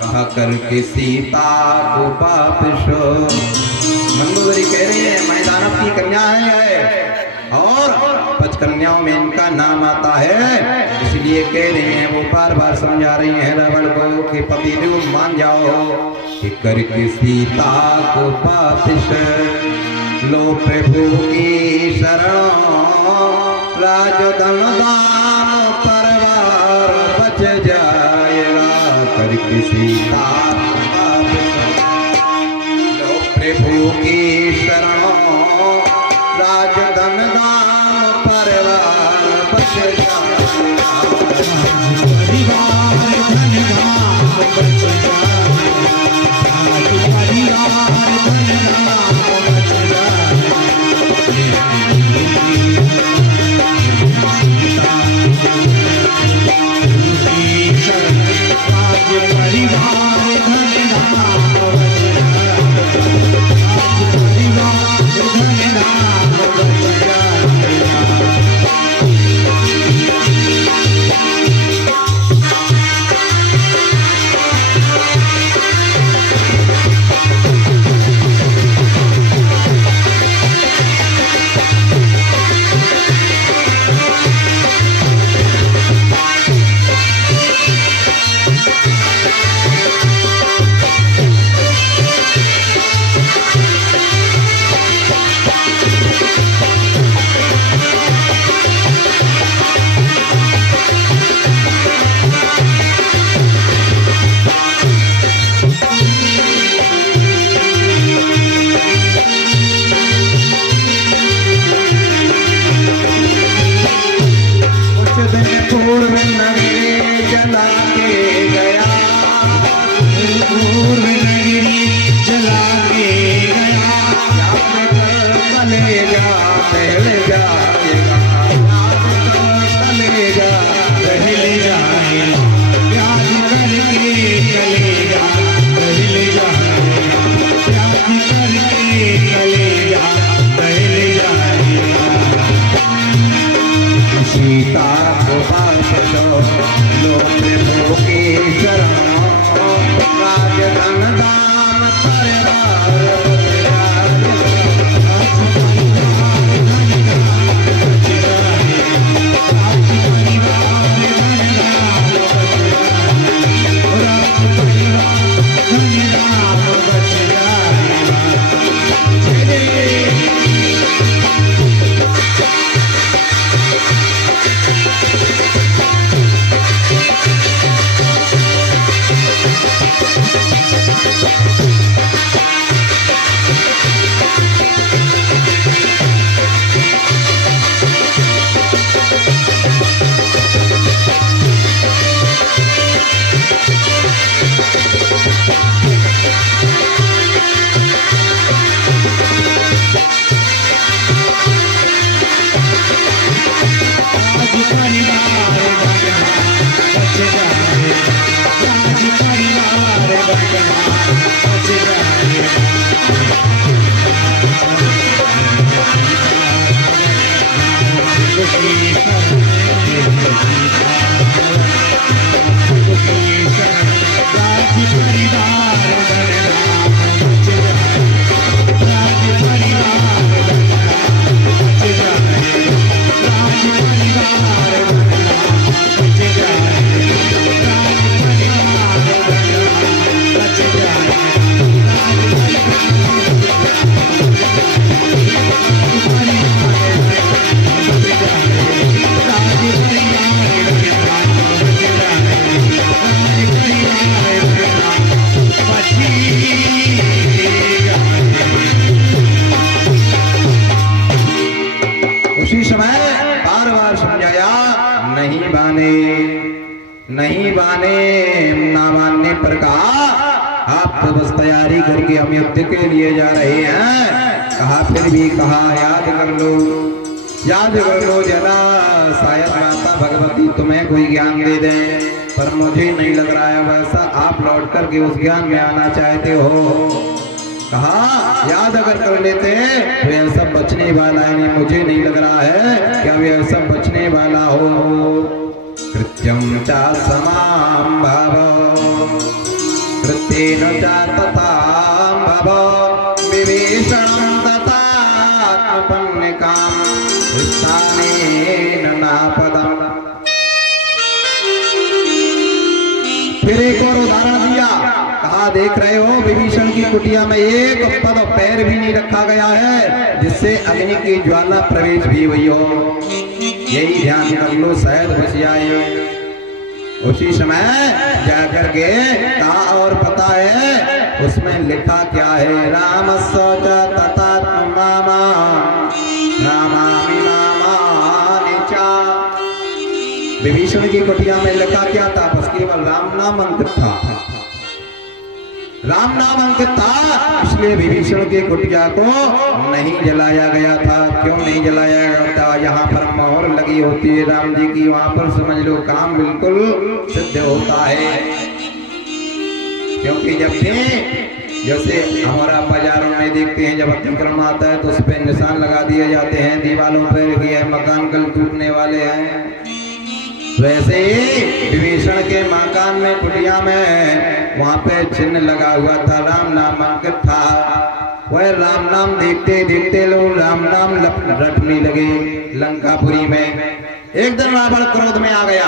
कहा करके सीता को वापस मंदोदरी कह रही है मैं दानव की कन्या है और 5 कन्याओं में इनका नाम आता है, इसलिए कह रही हैं। वो बार बार समझा रही हैं रावण को कि पति देव मान जाओ कि करके सीता को वापस लो प्रभु की शरण राजधन दान परिवार बच जाएगा। करके सीता प्रभु की शरण राजधन दान परिवार बच जाएगा। परिवार धन धाम बच जाएगा। परिवार धन धाम बच जाएगा। करके बाने, नहीं बाने, ना बांधने पर कहा आप तो बस तैयारी करके हम युद्ध के लिए जा रहे हैं। कहा फिर भी कहा याद कर लो जरा, शायद माता भगवती तुम्हें कोई ज्ञान दे दें, पर मुझे नहीं लग रहा है वैसा आप लौट करके उस ज्ञान में आना चाहते हो। कहा याद अगर कर लेते तो यह सब बचने वाला है, नहीं मुझे नहीं लग रहा है क्या यह सब बचने वाला हो। कृत्यम चा समाम भव कृत्येन चा तथाम भव विभीषणं तथा आत्मपन्निकां स्थानेन नापदम्। फिर एक और उदाहरण दिया, कहा देख रहे हो विभीषण की कुटिया में एक पद पैर भी नहीं रखा गया है जिससे अग्नि की ज्वाला प्रवेश भी हुई हो। यही ध्यान कर लो शायद बच जाए। उसी समय जाकर के कहा और पता है उसमें लिखा क्या है, राम सोच तथा नामा नामामि नामानि चा। विभीषण की कुटिया में लिखा क्या था, बस केवल राम नाम अंकित था, राम नाम अंकित था, इसलिए विभीषण की कुटिया को नहीं जलाया गया था। क्यों नहीं जलाया गया था, यहाँ पर मोहर लगी होती है राम जी की, वहां पर समझ लो काम बिल्कुल सिद्ध होता है। क्योंकि जब भी जैसे हमारा बाजारों में देखते हैं जब अतिक्रमण आता है तो उस पर निशान लगा दिए जाते हैं दीवारों पर कि यह मकान कल टूटने वाले हैं, वैसे ही विभीषण के मकान में कुटिया में वहां पे चिन्ह लगा हुआ था, राम नाम अंकित था। वह राम नाम देखते देखते लोग राम नाम रटने लगे लंकापुरी में। एक दिन रावण क्रोध में आ गया,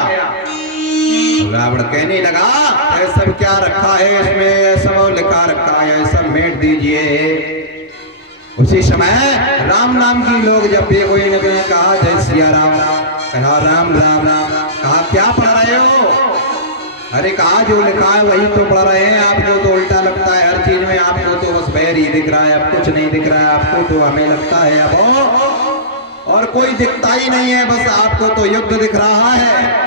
रावण कहने लगा ये सब क्या रखा है इसमें, सब लिखा रखा है, सब मेट दीजिए। उसी समय राम नाम की लोग जब भी कोई ने कहा जय सिया राम, कहा राम राम राम, कहा क्या पढ़ रहे हो, अरे कहा जो लिखा है वही तो पढ़ रहे हैं, आपको तो उल्टा लगता है हर चीज में, आपको तो बस बैर ही दिख रहा है, अब कुछ नहीं दिख रहा है, आपको तो हमें लगता है अब और कोई दिखता ही नहीं है, बस आपको तो युद्ध दिख रहा है,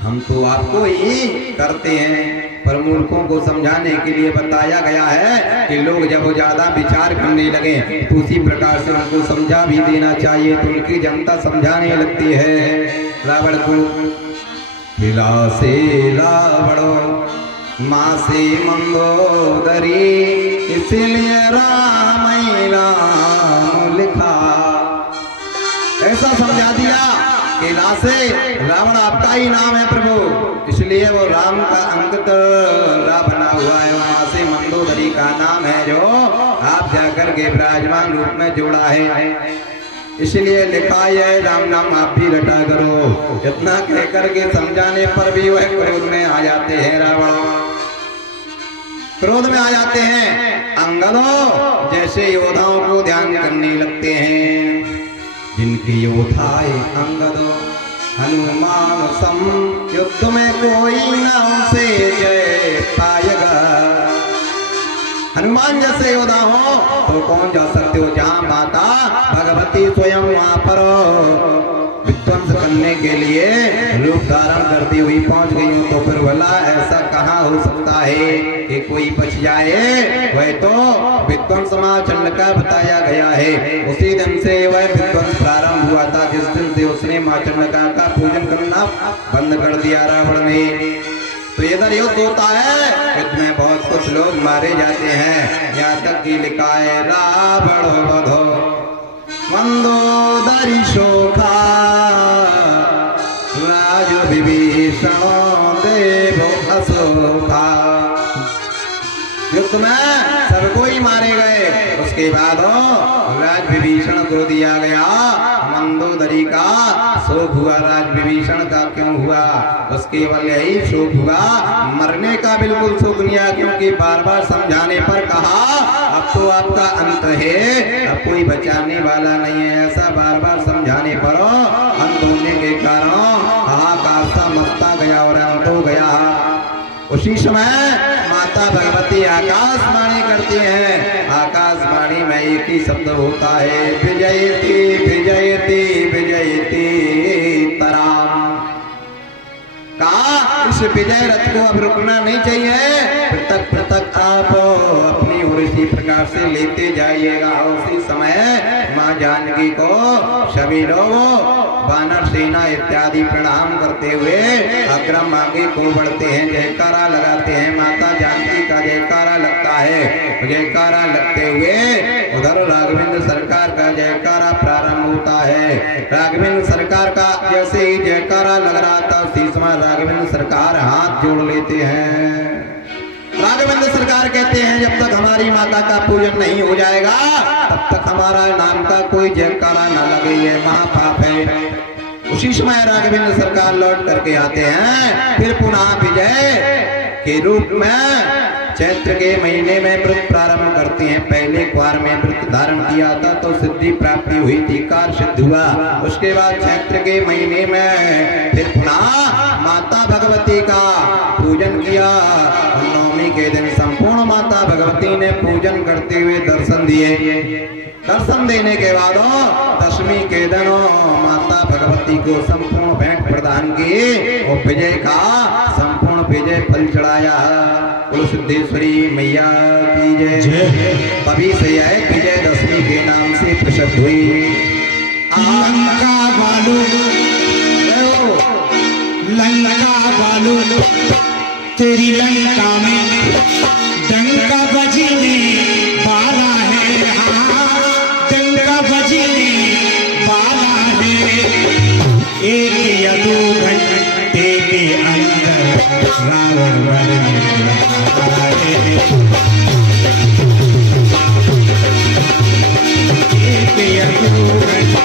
हम तो आपको ही करते हैं। पर मूर्खों को समझाने के लिए बताया गया है कि लोग जब वो ज्यादा विचार करने लगे तो उसी प्रकार से उनको समझा भी देना चाहिए, तो उनकी जनता समझाने लगती है रावण को। हिला से रावणो माँ से मंदोदरी, इसलिए राम लिखा। ऐसा समझा दिया कि से रावण आपका ही नाम है प्रभु, इसलिए वो राम का अंकित बना हुआ है, वहां से मंदोदरी का नाम है जो आप जाकर के विराजमान रूप में जोड़ा है, इसलिए लिखा है राम नाम आप भी रटा करो। इतना कह करके समझाने पर भी वह क्रोध में आ जाते हैं, रावण क्रोध में आ जाते हैं। अंगदों जैसे योद्धाओं को ध्यान करने लगते हैं, जिनके योद्धाए अंगदों हनुमान सम, युद्ध में कोई न उनसे जय पाएगा। हनुमान जैसे योद्धा हो तो कौन जा सकते हो, जहाँ माता भगवती स्वयं वहां पर विध्वंस करने के लिए रूप धारण करती हुई पहुंच गई हूँ, तो फिर भला ऐसा कहाँ हो सकता है कि कोई बच जाए। वह तो विध्वंस महाचंड का बताया गया है, उसी दिन से वह विध्वंस प्रारंभ हुआ था जिस दिन से उसने महाचंडिका का पूजन करना बंद कर दिया रावण ने। तो इधर युद्ध होता है, युद्ध में बहुत कुछ लोग मारे जाते हैं, यहाँ तक कि लिखा है रावण वधो मंदोदरी शोखा, राज विभीषण देवो अशोका। युद्ध में सब कोई मारे गए, उसके बाद राज विभीषण को दिया गया मंदोदरी का शोक हुआ। राज विभीषण का क्यों हुआ, बस केवल यही शोक हुआ, मरने का बिल्कुल शोक नहीं आया, क्योंकि बार बार समझाने पर कहा अब तो आपका अंत है, अब कोई बचाने वाला नहीं है। ऐसा बार बार समझाने पर अंत होने के कारण हाहाकार सा मचता गया और अंत हो गया। उसी समय माता भगवती आकाशवाणी करती हैं, आकाशवाणी में एक ही शब्द होता है विजयती विजयती विजयती तराम। इस विजय रथ को अब रुकना नहीं चाहिए। पृथक पृथक आप अपनी ओर इसी प्रकार से लेते जाइएगा। उसी समय माँ जानकी को सभी लोग वानर सेना इत्यादि प्रणाम करते हुए अग्रम आगे को बढ़ते हैं, जयकारा लगाते हैं। माता जानकी का जयकारा लगता है। जयकारा लगते हुए उधर राघवेंद्र सरकार का जयकारा प्रारंभ होता है। राघवेंद्र सरकार का जैसे ही जयकारा लग रहा था उसी समय राघवेंद्र सरकार हाथ जोड़ लेते हैं। राघवेंद्र सरकार कहते हैं जब तक हमारी माता का पूजन नहीं हो जाएगा तब तक हमारा नाम का कोई जयकारा न लगे, ये महापाप है। उसी समय राघवेंद्र सरकार लौट करके आते हैं। फिर पुनः विजय के रूप में चैत्र के महीने में व्रत प्रारंभ करते हैं। पहले क्वार में व्रत धारण किया था तो सिद्धि प्राप्ति हुई थी, कार्य सिद्ध हुआ। उसके बाद चैत्र के महीने में फिर पुनः माता भगवती का पूजन किया। नवमी के दिन संपूर्ण माता भगवती ने पूजन करते हुए दर्शन दिए। दर्शन देने के बाद दशमी के दिन माता भगवती को संपूर्ण भेंट प्रदान की और विजय का संपूर्ण विजय फल चढ़ाया। कुल सिद्धेश्वरी मैया की जय। तभी से यह विजय दशमी के नाम से प्रसिद्ध हुई। लंका बालू लंका बालू तेरी लंका में डंका बजने वाला है। हाँ डंका बजने वाला है। एक या दो घंटे के अंदर रावण मरने वाला है। एक या दो घंटे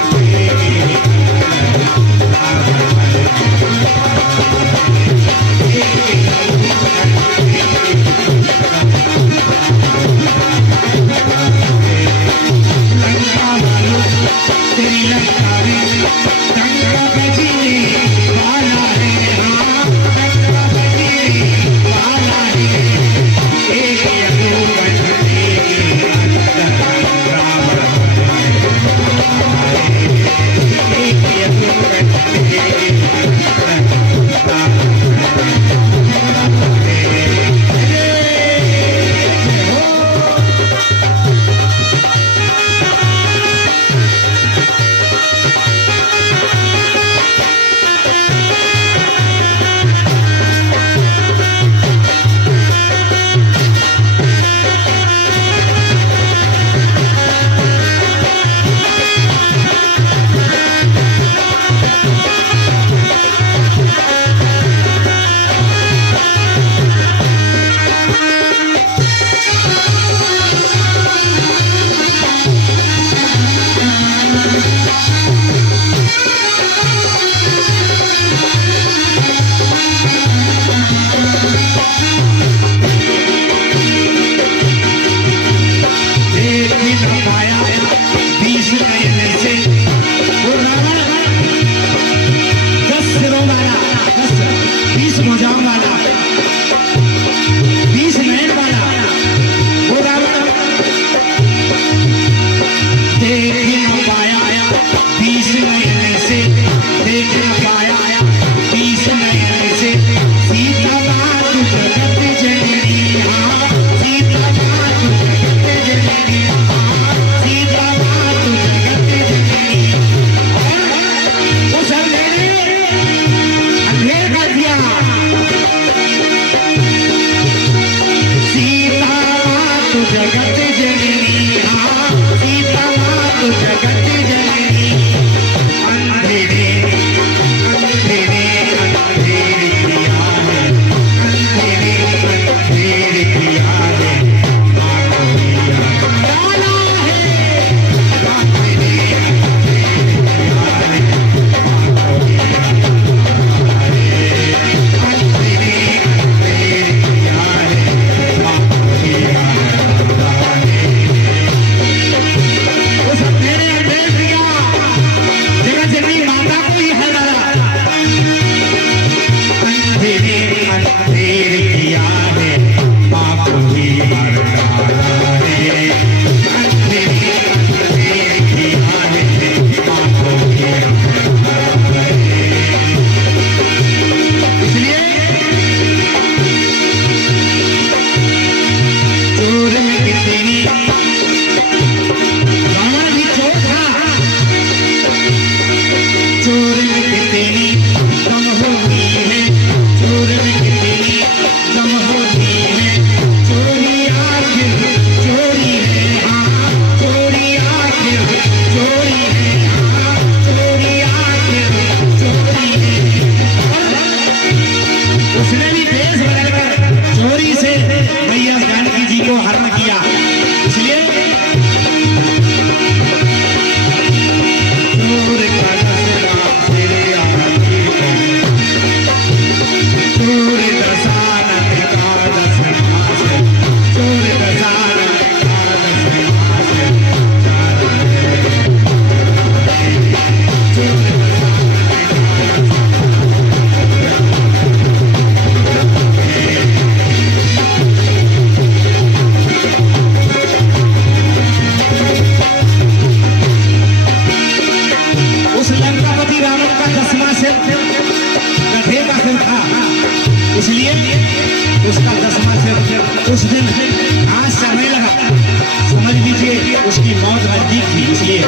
उसकी मौत नजदीक थी, इसलिए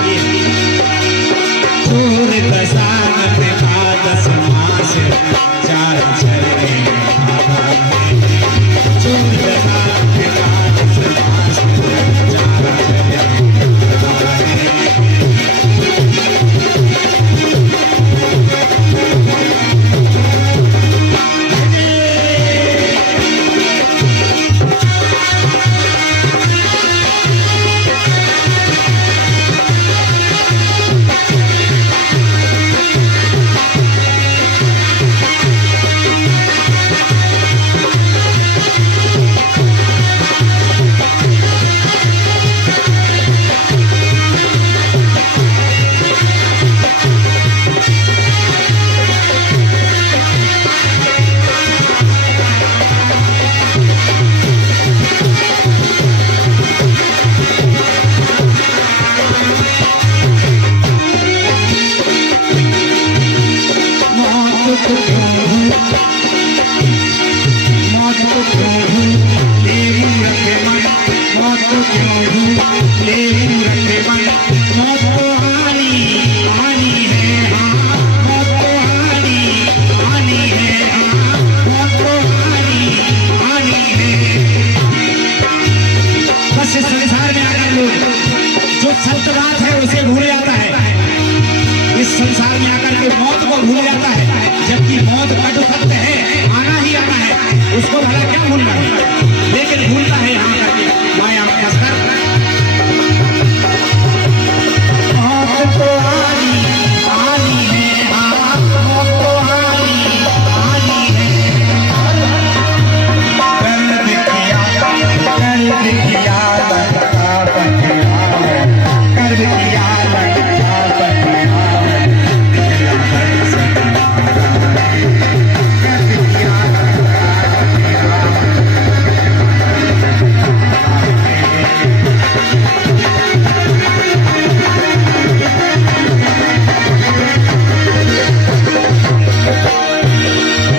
चोर दशानन का 10 मास 4 अक्षर में भागा है। चोर दशानन का 10 मास 4 अक्षर में भागा है। संसार में आकर के मौत को भूल जाता है, जबकि मौत कट सकते हैं, आना ही आना है, उसको भला क्या भूलना है, लेकिन भूलता है यहाँ करके माया में फंसकर। मौत तो आनी आनी है, मौत तो आनी आनी है। कर्म किया लंका पथिरावण, कर्म किया लंका पथिरावण, निकला हंस तुम्हारा है। कर्म किया लंका पथिरावण।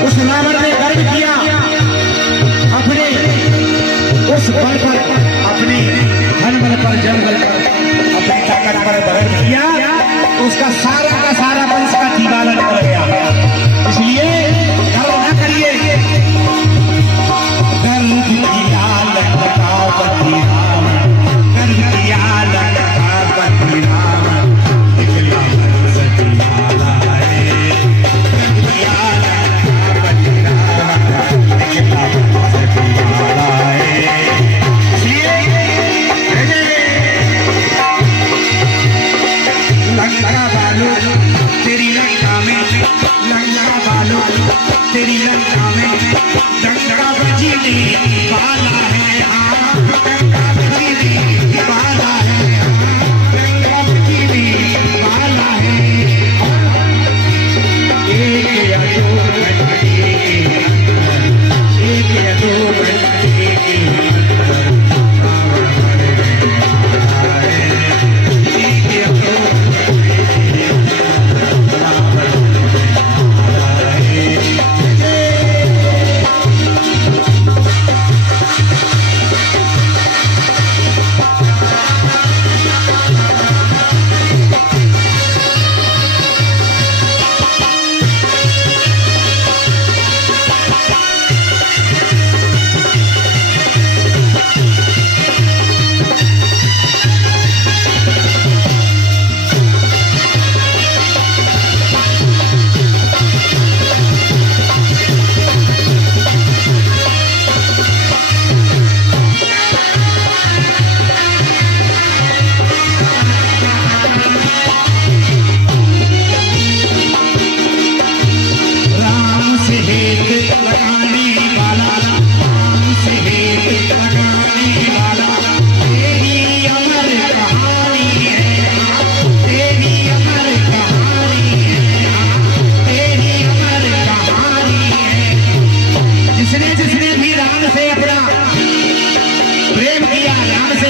उस रावण ने गर्व किया अपने उस बल पर, अपने धन बल पर, जल बल पर, अपनी ताकत पर गर्व किया, तो उसका सारा का सारा वंश का दीवाना निकल गया। इसलिए गर्व न करिए। गर्व किया लंका पथिरावण, गर्व किया लंका पथिरावण, निकला हंस तुम्हारा है। गर्व किया लंका पथिरावण, निकला हंस तुम्हारा है। लंका बालू तेरी लंका में, लंका बालू तेरी लंका में, डंका बजीने वाला है, डंका बजीने वाला है, डंका बजीने वाला है। एक या दो घंटे के अंदर, एक या दो घंटे के अंदर रावण मरने वाला है। एक या दो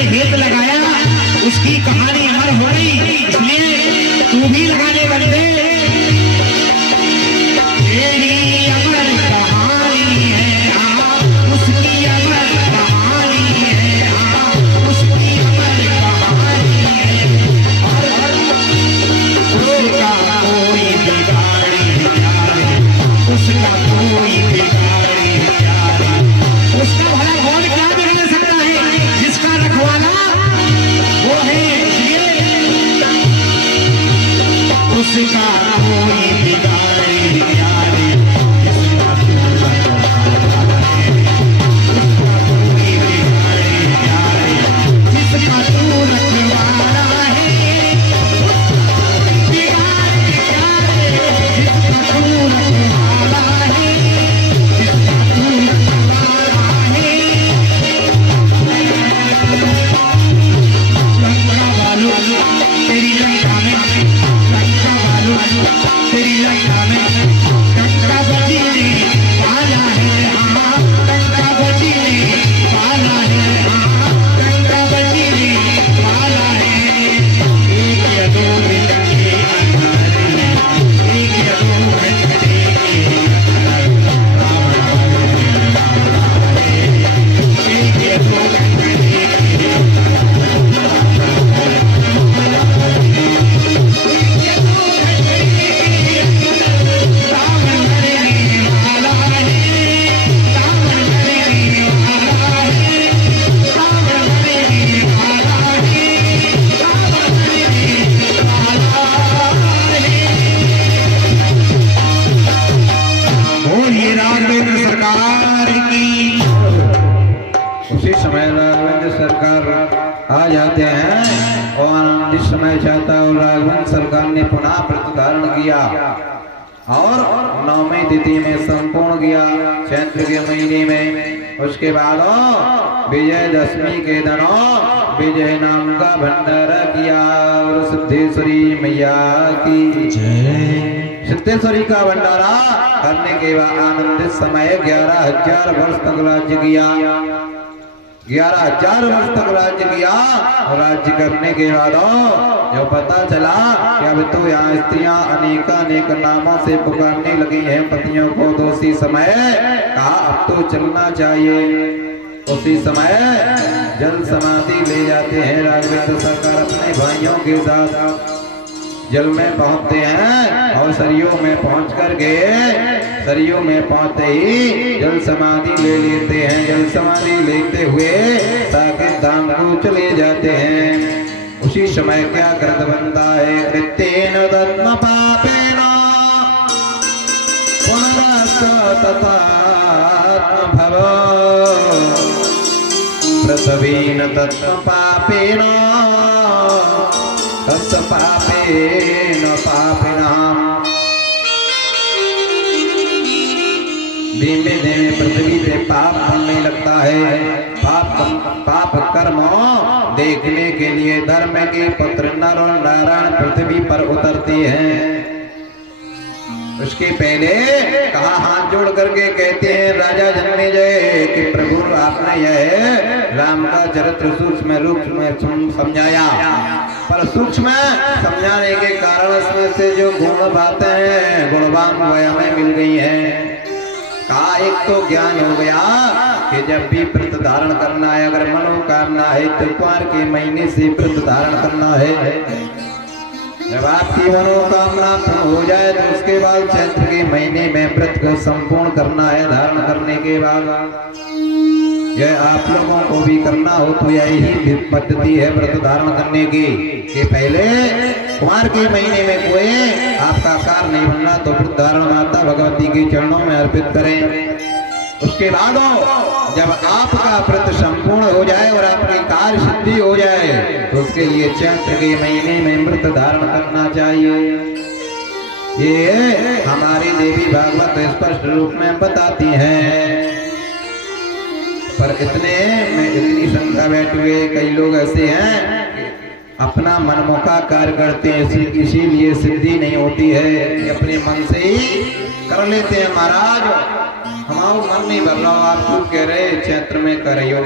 हेत लगाया, उसकी कहानी अमर हो गई। इसलिए तू भी लगा ले बंदे, तेरी अमर कहानी है, उसकी अमर कहानी है, उसकी अमर कहानी और आनंदित समय चाहता और राघवन सरकार ने पुनः व्रत धारण किया और 9वीं तिथि में संपूर्ण किया चैत्र के महीने में। उसके बाद विजयदशमी के दिनों विजय नाम का भंडारा किया और सिद्धेश्वरी मैया की जय। सिद्धेश्वरी का भंडारा करने के बाद आनंदित समय 11,000 वर्ष तक राज्य किया। 11,000 वर्ष तक राज्य किया और राज्य करने के बाद जो पता चला कि अब तो यहाँ स्त्रियां अनेक नामों से पुकारने लगी हैं पतियों को, तो उसी समय कहा अब तो चलना चाहिए। उसी समय जल समाधि ले जाते हैं राघवेंद्र सरकार अपने भाइयों के साथ। जल में पहुंचते हैं और सरयू में पहुंच कर के सरयू में पहुंचते ही जल समाधि ले लेते हैं। जल समाधि लेते हुए साकेत धाम को चले जाते हैं। उसी समय क्या कृत बनता है, कृत्येन दत्म पापेन पुनरस्तततात्म भव प्रसवेन तत्म पापेन तस्य पापेन पापिनाम्। धीमे धीमे पृथ्वी पे पाप बनने लगता है। पाप कर्म देखने के लिए धर्म के पुत्र नर और नारायण पृथ्वी पर उतरते हैं। उसके पहले कहा हाथ जोड़ करके कहते हैं राजा जन्मेजय कि प्रभु आपने यह राम का चरित्र सूक्ष्म रूप में समझाया, पर सूक्ष्म समझाने के कारण इसमें से जो गुण बातें हैं गुणवान वह हमें मिल गई हैं। कहा एक तो ज्ञान हो गया कि जब भी व्रत धारण करना है, अगर मनोकामना है तो कुंवर के महीने से व्रत धारण करना है। जब आपकी मनोकामना पूर्ण हो जाए तो उसके बाद चैत्र के महीने में व्रत को संपूर्ण करना है। धारण करने के बाद यह आप लोगों को भी करना हो तो यही पद्धति है व्रत धारण करने की कि पहले कुंवर के महीने में कोई आपका कार्य नहीं बनना तो व्रत धारण माता भगवती के चरणों में अर्पित करें। उसके बाद जब आपका व्रत संपूर्ण हो जाए और आपकी कार्य सिद्धि हो जाए तो उसके लिए चैत्र के महीने में व्रत धारण करना चाहिए। ये हमारी देवी भागवत स्पष्ट रूप में बताती हैं। पर इतने में इतनी शंका बैठे हुए कई लोग ऐसे हैं अपना मनमुखा कार्य करते हैं, इसीलिए सिद्धि नहीं होती है कि अपने मन से ही कर लेते हैं। महाराज हमारा मन नहीं भर रहा, आप क्यों कह रहे चैत्र में कर रही हो,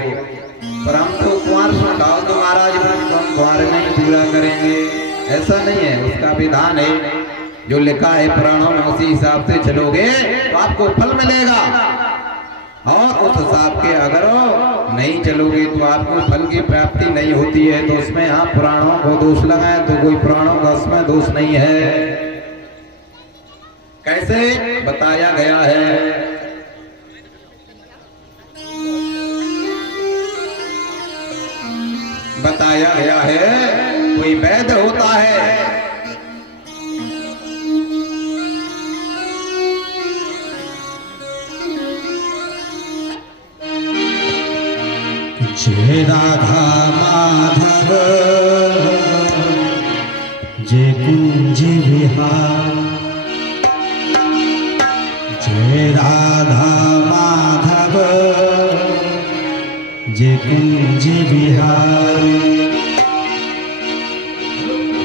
पर हम तो कुंवर से उठाओ तो महाराज हम कुंवर में ही पूरा करेंगे। ऐसा नहीं है, उसका विधान है जो लिखा है पुराणों में, उसी हिसाब से चलोगे तो आपको फल मिलेगा। और उस हिसाब के अगर नहीं चलोगे तो आपको फल की प्राप्ति नहीं होती है। तो उसमें आप पुराणों को दोष लगाएं तो कोई पुराणों का उसमें दोष नहीं है। कैसे बताया गया है, बताया गया है कोई वैद्य होता है, जय राधा माधव जय कुंज विहार, जय राधा माधव जय कुंज विहार,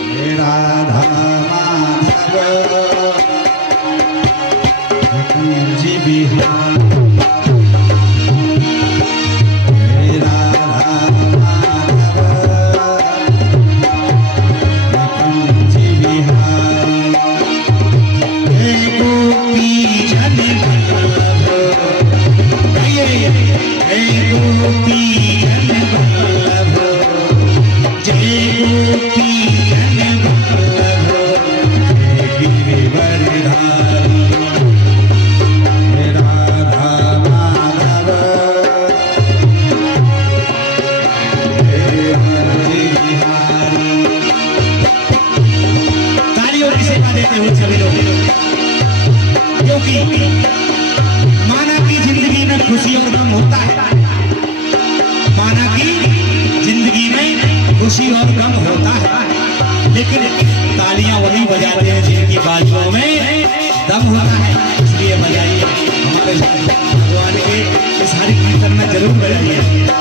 जय राधा माधव जय कुंज विहार। माना की जिंदगी में खुशी और गम होता है, माना की जिंदगी में खुशी और गम होता है, लेकिन तालियां वही बजाते हैं जिनकी बाजुओं में दम होता है। इसलिए बजाइए, हमारे भगवान के इस हरि कीर्तन में जरूर बजाइए।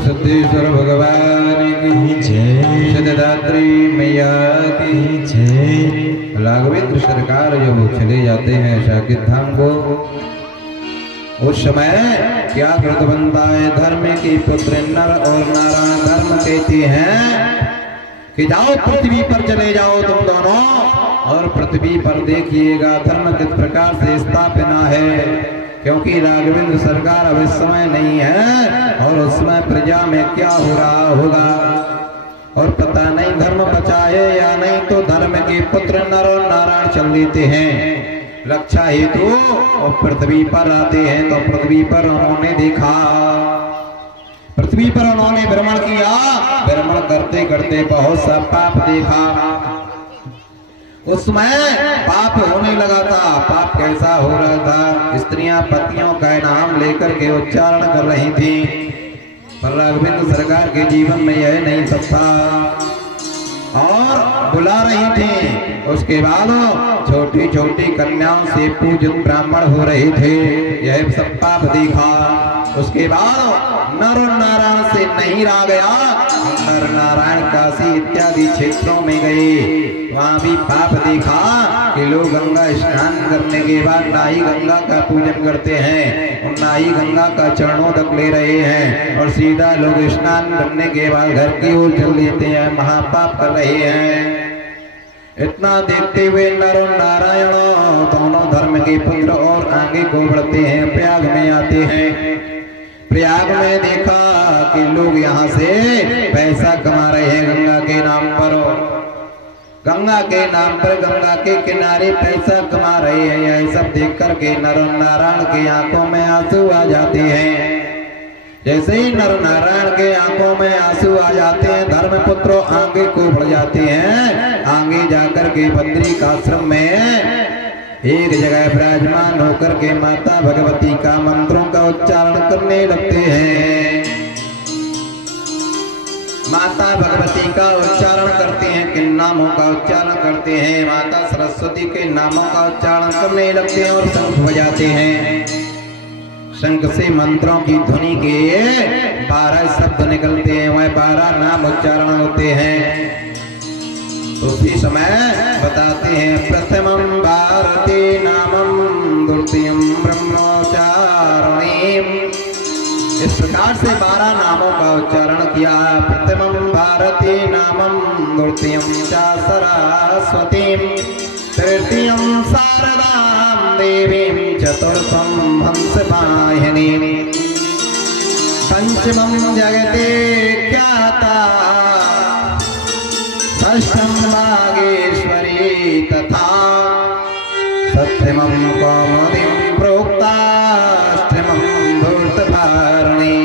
सिद्धेश्वर भगवान की जय, सिद्धिदात्री मैया की जय। राघवेंद्र सरकार जब चले जाते हैं साकेत धाम को, उस समय क्या व्रत बनता है? धर्म के पुत्र नर और नारायण धर्म कहते हैं कि जाओ पृथ्वी पर चले जाओ तुम दोनों, और पृथ्वी पर देखिएगा धर्म किस प्रकार से स्थापना है। क्योंकि राघवेंद्र सरकार अब इस समय नहीं है, और उस समय प्रजा में क्या हो रहा होगा और पता नहीं, धर्म बचा है या नहीं। तो धर्म के पुत्र नर और नारायण चल देते हैं रक्षा हेतु, और पृथ्वी पर आते हैं। तो पृथ्वी पर उन्होंने देखा, पृथ्वी पर उन्होंने भ्रमण किया, भ्रमण करते करते बहुत सा पाप देखा। उसमें पाप होने लगा था। पाप कैसा हो रहा था? स्त्रियां पतियों का नाम लेकर के उच्चारण कर रही थी, पर राघवेंद्र सरकार के जीवन में यह नहीं सब था, और बुला रही थी। उसके बाद छोटी छोटी कन्याओं से पूजन ब्राह्मण हो रहे थे, यह सब पाप देखा। उसके बाद नर और नारायण से नहीं रहा गया, नर नारायण काशी इत्यादि क्षेत्रों में गए, वहां भी पाप देखा कि लोग गंगा स्नान करने के बाद नाई गंगा का पूजन करते हैं, और नाई गंगा का चरणों तक ले रहे हैं, और सीधा लोग स्नान करने के बाद घर की ओर चल देते हैं, महापाप कर रहे हैं। इतना देखते हुए नर और नारायण दोनों धर्म के पुत्र और आगे को बढ़ते हैं, प्रयाग में आते हैं। प्रयाग में देखा कि लोग यहाँ से पैसा कमा रहे हैं गंगा के नाम पर, गंगा के नाम पर गंगा के किनारे पैसा कमा रहे हैं। यह सब देख करके नर और नारायण की आंखों में आंसू आ जाते हैं। जैसे ही नर नारायण के आंखों में आंसू आ जाते हैं, धर्मपुत्र आगे को बढ़ जाते हैं। आगे जाकर के बद्रिक आश्रम में एक जगह विराजमान होकर के माता भगवती का मंत्रों का उच्चारण करने लगते हैं। माता भगवती का उच्चारण करते हैं, किन नामों का उच्चारण करते हैं? माता सरस्वती के नामों का उच्चारण करने लगते हैं और शंख बजाते हैं। शंख से मंत्रों की ध्वनि के 12 शब्द निकलते हैं, वह 12 नाम उच्चारण होते हैं। तो उसी समय बताते हैं, प्रथमं भारती नामं द्वितीयं ब्रह्मचारिणीं। इस प्रकार से 12 नामों का उच्चारण किया। प्रथमं भारती नामं द्वितीयं च सरस्वतीं तृतीयं शारदां देवीं चतुर्थं हंसवाहिनीं पंचमं जगते ख्याता षष्ठं नागेश्वरी तथा सप्तमं कौमुदीं प्रोक्ताष्टमं धूर्तधारिणी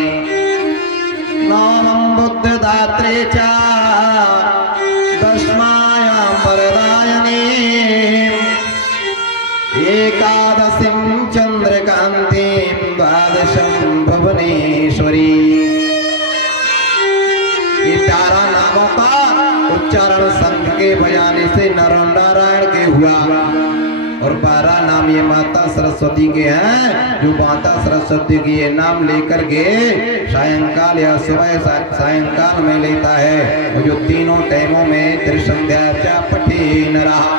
नवमं बुद्धदात्रे च दशमायां वरदायिनी एकादशीं चंद्रकान्तिं द्वादशं भुवनेश्वरी। ये 12 नामों का उच्चारण शंख के बजाने से नर नारायण के हुआ और 12 नाम ये माता सरस्वती के हैं, जो माता सरस्वती के ये नाम लेकर के सायंकाल या सुबह सायंकाल में लेता है। और जो तीनों टाइमों में त्रिसंध्या च पठी न रहा,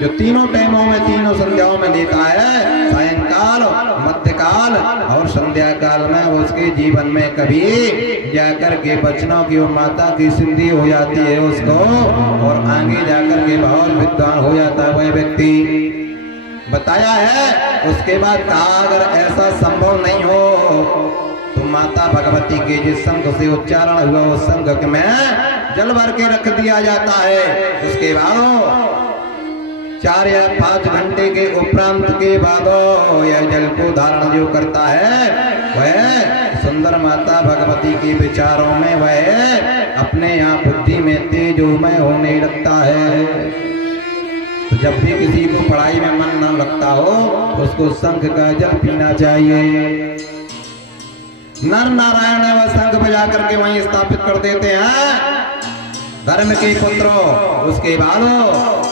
जो तीनों टाइमों में तीनों संध्याओं में लेता है, सायंकाल मध्यकाल और संध्या काल में, उसके जीवन में कभी जाकर के बचनों की और माता की सिद्धि हो जाती है उसको, और आगे जाकर के बहुत विद्वान हो जाता है वह व्यक्ति। बताया है उसके बाद कहा, अगर ऐसा संभव नहीं हो तो माता भगवती के जिस शंख से उच्चारण हुआ उस शंख में जल भर के रख दिया जाता है। उसके बाद 4 या 5 घंटे के उपरांत के बाद यह जल को धारण जो करता है वह सुंदर माता भगवती के विचारों में वह अपने यहाँ बुद्धि में तेजोमय होने लगता है। तो जब भी किसी को पढ़ाई में मन न लगता हो उसको शंख का जल पीना चाहिए। नर नारायण ने वह शंख बजा करके वहीं स्थापित कर देते हैं धर्म के पुत्रों। उसके बाद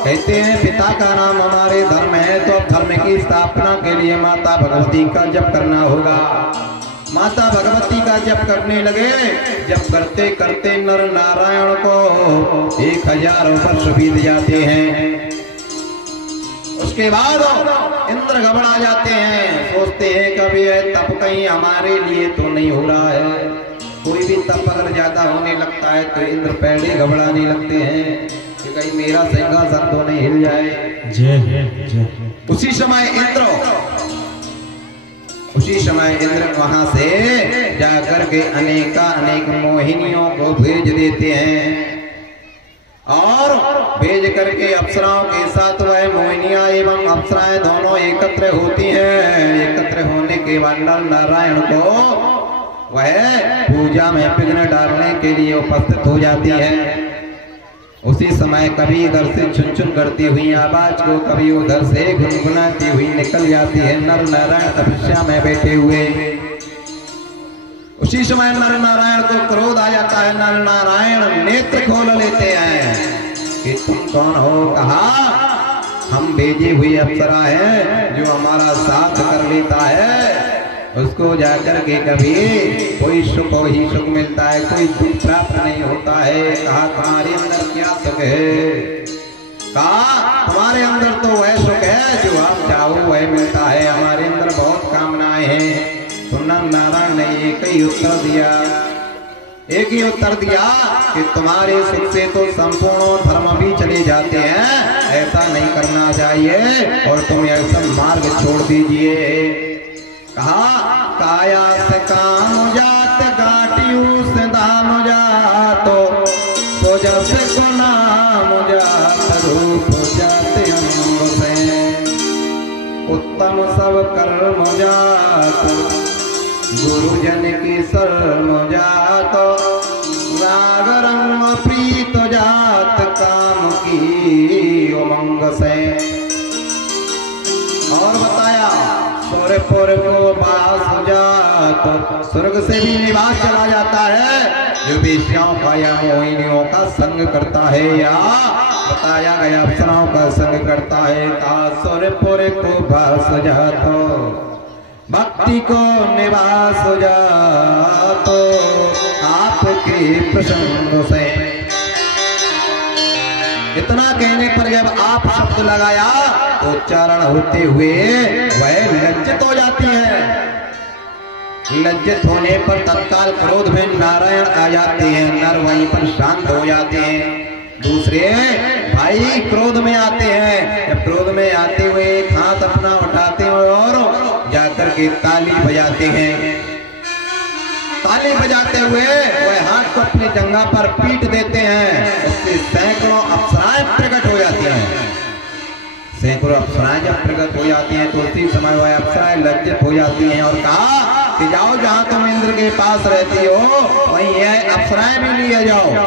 कहते हैं, पिता का नाम हमारे धर्म है, तो धर्म की स्थापना के लिए माता भगवती का जप करना होगा। माता भगवती का जप करने लगे। जप करते करते नर नारायण को 1000 वर्ष बीत जाते हैं। उसके बाद इंद्र घबरा जाते हैं, सोचते हैं कभी यह तप कहीं हमारे लिए तो नहीं हो रहा है। कोई भी तप अगर ज्यादा होने लगता है तो इंद्र पहले घबराने लगते हैं कि कहीं मेरा सिंहासन तो नहीं हिल जाए। जय उसी समय इंद्र वहां से जाकर के अनेक मोहिनियों को भेज देते हैं और भेज करके अप्सराओं के साथ वह मोहिनियां एवं अप्सराएं दोनों एकत्र होती हैं। एकत्र होने के बाद नर नारायण को वह पूजा में विघ्न डालने के लिए उपस्थित हो जाती है। उसी समय कभी इधर से चुन चुन करती हुई आवाज को कभी उधर से गुनगुनाती हुई निकल जाती है नर नारायण तपस्या में बैठे हुए। उसी समय नर नारायण को क्रोध आ जाता है। नर नारायण नेत्र खोल लेते हैं कि तुम कौन हो। कहा, हम भेजी हुई अप्सरा है, जो हमारा साथ कर लेता है उसको जाकर के कभी कोई सुख ही सुख मिलता है, कोई दुख प्राप्त नहीं होता है। कहा, तुम्हारे अंदर क्या सुख है? कहा, तुम्हारे अंदर तो वह सुख है जो आप चाहो वह मिलता है, हमारे अंदर बहुत कामनाएं हैं। तो नर नारायण ने एक ही उत्तर दिया कि तुम्हारे सुख से तो संपूर्ण धर्म भी चले जाते हैं, ऐसा नहीं करना चाहिए और तुम ऐसा मार्ग छोड़ दीजिए। कहा, काया से काम जात गाटियू से दाम जातो तो जब को नाम जात रूप जाते अंग से, उत्तम सब कर्म जात गुरुजन की शरण जात नागरम प्रीत जात काम की उमंग से। और बताया सूर्यपुर को बास जात स्वर्ग से भी निवास चला जाता है जो वेश्याओं का या मोहिनियों का संग करता है, या बताया गया अप्सराओं का संग करता है। सूर्यपुर को बास जात भक्ति को निवास जात आपके प्रसंग से। इतना कहने पर जब आप शब्द लगाया तो उच्चारण होते हुए वह लज्जित हो जाती है। लज्जित होने पर तत्काल क्रोध में नारायण आ जाते हैं, नर वहीं पर शांत हो जाते हैं। दूसरे भाई क्रोध में आते हैं, जब क्रोध में आते हुए एक हाथ अपना उठाते हैं और जाकर के ताली बजाते हैं। ताली बजाते हुए वह हाथ को अपनी जंघा पर पीट देते हैं, उससे सैकड़ों अप्सराएं प्रकट हो जाती हैं। सैकड़ों अप्सराएं जब प्रकट हो जाती हैं तो उसी समय वह अप्सराएं लज्जित हो जाती हैं और कहा कि जाओ जहां तुम इंद्र के पास रहती हो वहीं यह अप्सराएं भी लिए जाओ।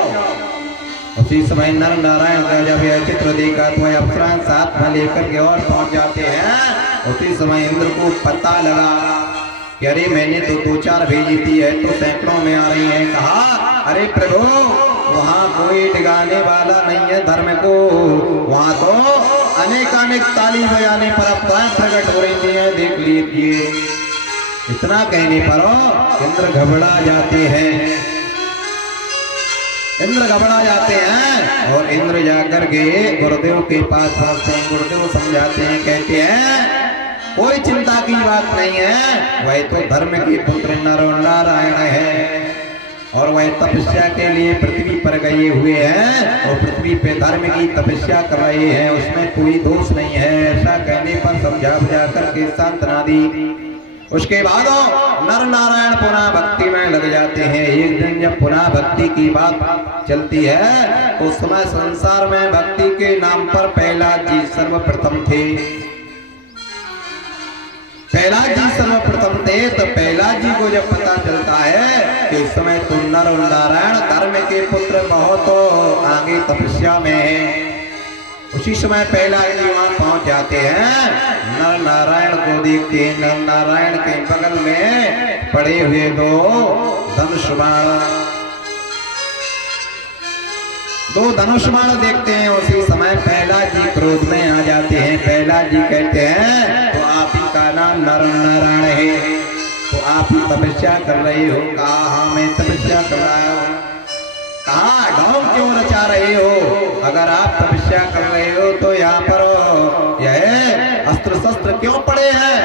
उसी समय नर नारायण का जब यह चित्र देखा तो वह अप्सराएं साथ में लेकर के और पहुंच जाते हैं। उसी समय इंद्र को पता लगा कि अरे मैंने तो 2-4 भेजी थी है तो सैकड़ों में आ रही हैं। कहा अरे प्रभु वहाँ कोई डिगाने वाला नहीं है धर्म को, वहाँ तो अनेकानेक ताली बजाने पर अफवाहें प्रकट हो रही है, देख लीजिए। इतना कहने पर इंद्र घबरा जाते हैं, इंद्र घबरा जाते हैं और इंद्र जाकर के गुरुदेव के पास पहुंचते हैं। गुरुदेव समझाते हैं, कहते हैं कोई चिंता की बात नहीं है, वह तो धर्म के पुत्र नर नारायण है और वह तपस्या के लिए पृथ्वी पर गए हुए हैं और पृथ्वी पे धर्म की तपस्या कर रहे हैं, उसमें कोई दोष नहीं है। ऐसा कहने पर समझा बुझा करके सांत्वना दी। उसके बाद नर नारायण पुनः भक्ति में लग जाते हैं। एक दिन जब पुनः भक्ति की बात चलती है तो उस समय संसार में भक्ति के नाम पर प्रहलाद जी सर्वप्रथम थे। प्रहलाद जी सर्वप्रथम थे तो प्रहलाद जी को जब पता चलता है कि इस समय तो नर और नारायण धर्म के पुत्र बहुत आगे तपस्या में है, उसी समय प्रहलाद जी वहां पहुंच जाते हैं। नर नारायण को देखते हैं, नर नारायण के बगल में पड़े हुए 2 धनुष बाण देखते हैं। उसी समय प्रहलाद जी क्रोध में आ जाते हैं। प्रहलाद जी कहते हैं तो आप ही का नाम नर नारायण है, तो आप ही तपस्या कर रहे हो? कहा हाँ मैं तपस्या कर रहा हूँ। कहा ढोंग क्यों रचा रहे हो? अगर आप तपस्या कर रहे हो तो यहाँ पर यह अस्त्र शस्त्र क्यों पड़े हैं?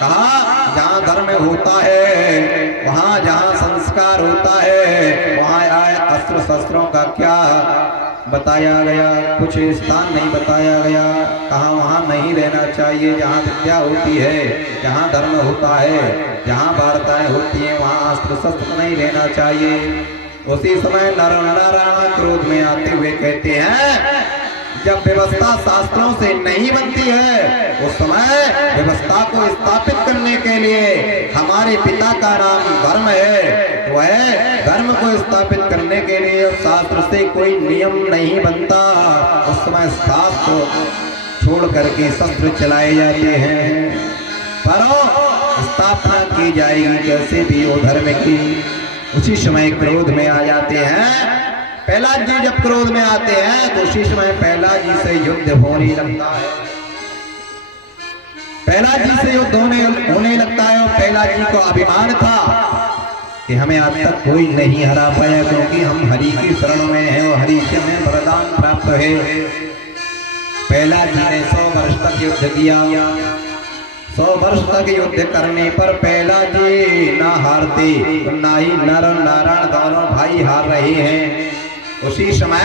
कहा जहाँ धर्म होता है, वहाँ जहाँ संस्कार होता है, वहाँ अस्त्र शस्त्रों का क्या बताया गया? कुछ स्थान नहीं बताया गया। कहा वहाँ नहीं रहना चाहिए, जहाँ विद्या होती है, जहाँ धर्म होता है, जहाँ वार्ताएं होती हैं, वहाँ अस्त्र शस्त्र नहीं रहना चाहिए। उसी समय नर नारायण क्रोध में आते हुए कहते हैं जब व्यवस्था शास्त्रों से नहीं बनती है उस समय व्यवस्था को स्थापित करने के लिए हमारे पिता का नाम धर्म है, वह धर्म को स्थापित करने के लिए शास्त्र से कोई नियम नहीं बनता। उस समय शास्त्र छोड़ करके शस्त्र चलाए जाते हैं, पर स्थापना की जाएगी कैसे भी वो धर्म की। उसी समय क्रोध में आ जाते हैं। प्रहलाद जी जब क्रोध में आते हैं तो उसी समय प्रहलाद जी से युद्ध होने लगता है। प्रहलाद जी से युद्ध होने लगता है और प्रहलाद जी को अभिमान था कि हमें आज तक कोई नहीं हरा पाया, क्योंकि हम हरि की शरण में हैं और हरि से हमें वरदान प्राप्त है। प्रहलाद जी ने 100 वर्ष तक युद्ध किया। 100 वर्ष तक युद्ध करने पर प्रहलाद जी ना हारते, ना ही नर और नारायण दोनों भाई हार रहे हैं। उसी समय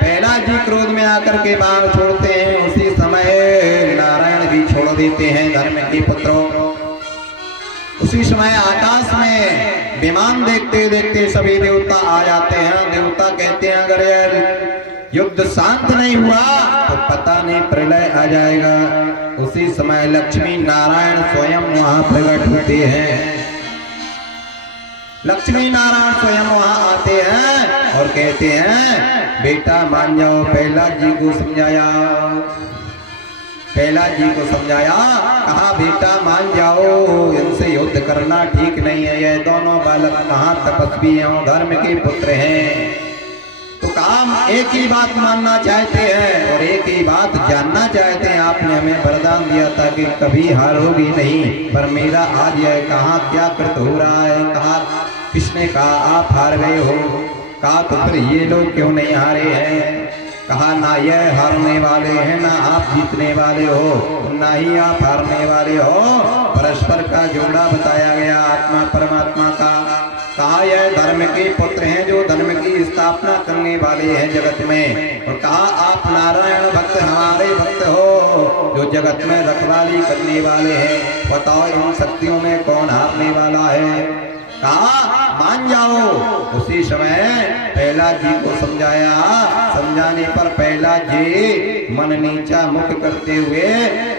प्रहलाद जी क्रोध में आकर के बाण छोड़ते हैं, उसी समय नारायण भी छोड़ देते हैं धर्म के पुत्रों। उसी समय आकाश में विमान देखते देखते सभी देवता आ जाते हैं। देवता कहते हैं अगर युद्ध शांत नहीं हुआ तो पता नहीं प्रलय आ जाएगा। उसी समय लक्ष्मी नारायण स्वयं वहां प्रकट होते हैं। लक्ष्मी नारायण स्वयं वहां आते हैं और कहते हैं बेटा मान जाओ। प्रहलाद जी को समझाया, प्रहलाद जी को समझाया, कहा बेटा मान जाओ, इनसे युद्ध करना ठीक नहीं है। ये दोनों बालक कहाँ तपस्वी हैं, धर्म के पुत्र हैं। तो कहा एक ही बात मानना चाहते हैं और एक ही बात जानना चाहते हैं। आपने हमें वरदान दिया था कि कभी हारोगी नहीं, पर मेरा आज यह कहाँ क्या कृत हो रहा है। कहा किसने कहा आप हार गए हो। कहा तो फिर ये लोग क्यों नहीं हारे हैं। कहा ना यह हारने वाले हैं, ना आप जीतने वाले हो, ना ही आप हारने वाले हो। परस्पर का जोड़ा बताया गया आत्मा परमात्मा का। कहा यह धर्म के पुत्र हैं जो धर्म की स्थापना करने वाले हैं जगत में। और कहा आप नारायण भक्त हमारे भक्त हो जो जगत में रखवाली करने वाले हैं। बताओ इन शक्तियों में कौन हारने वाला है। कहा मान जाओ। उसी समय प्रहलाद जी को समझाया। समझाने पर प्रहलाद जी मन नीचा मुख करते हुए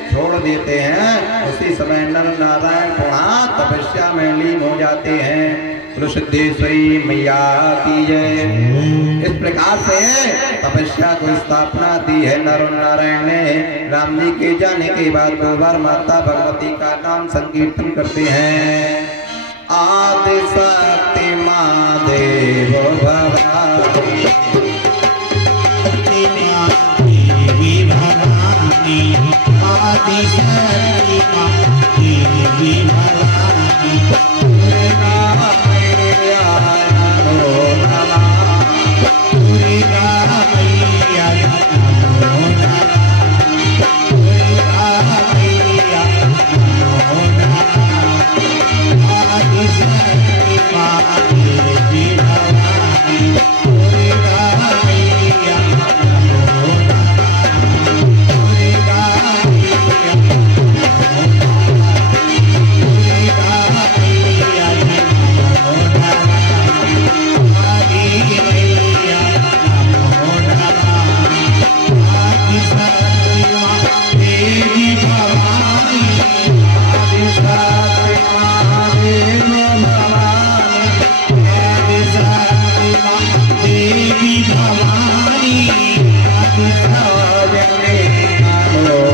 छोड़ देते हैं। उसी समय नर नारायण पुनः तपस्या में लीन हो जाते हैं। सिद्धेश्वरी मैया की जय। इस प्रकार से तपस्या को स्थापना दी है नर नारायण ने। राम जी के जाने के बाद दो बार माता भगवती का नाम संकीर्तन करते हैं। आदि शक्ति महादेव भवानी, देवी भवानी, आदि शक्ति देवी भवानी, दुर्गा मैया नमो नमः, दुर्गा मैया नमो नमः, दुर्गा मैया नमो नमः, आदि शक्ति देवी भवानी, दुर्गा मैया नमो नमः, दुर्गा मैया नमो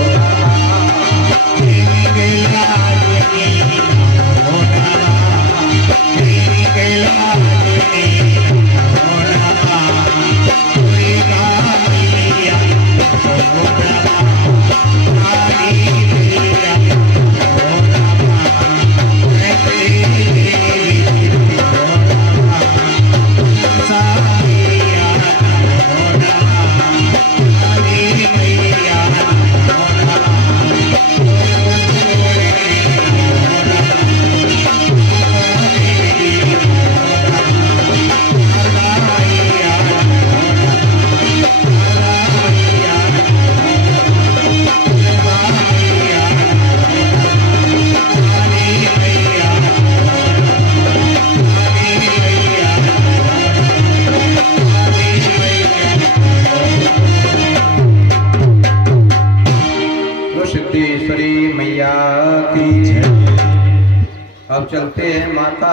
अब चलते हैं माता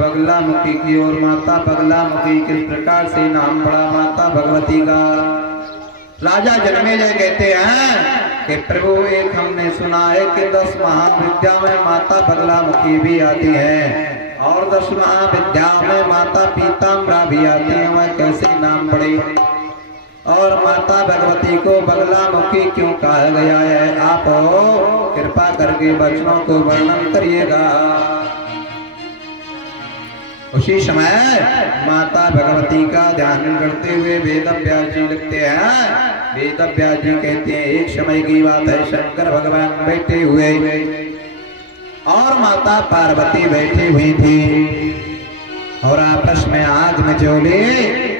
बगलामुखी की ओर। माता बगलामुखी किस प्रकार से नाम पड़ा माता भगवती का। राजा जन्मेजय कहते हैं कि प्रभु एक हमने सुना है कि 10 महाविद्या में माता बगलामुखी भी आती है और 10 महाविद्या में माता पीताम्बरा भी आती है। वह कैसे नाम पड़े और माता भगवती को बगलामुखी क्यों कहा गया है। आप कृपा करके वचनों को वर्णन करिएगा। उसी समय माता भगवती का ध्यान करते हुए वेद व्यास जी लिखते हैं। वेद व्यास जी कहते हैं एक समय की बात है, शंकर भगवान बैठे हुए और माता पार्वती बैठी हुई थी और आपस में आग में चोले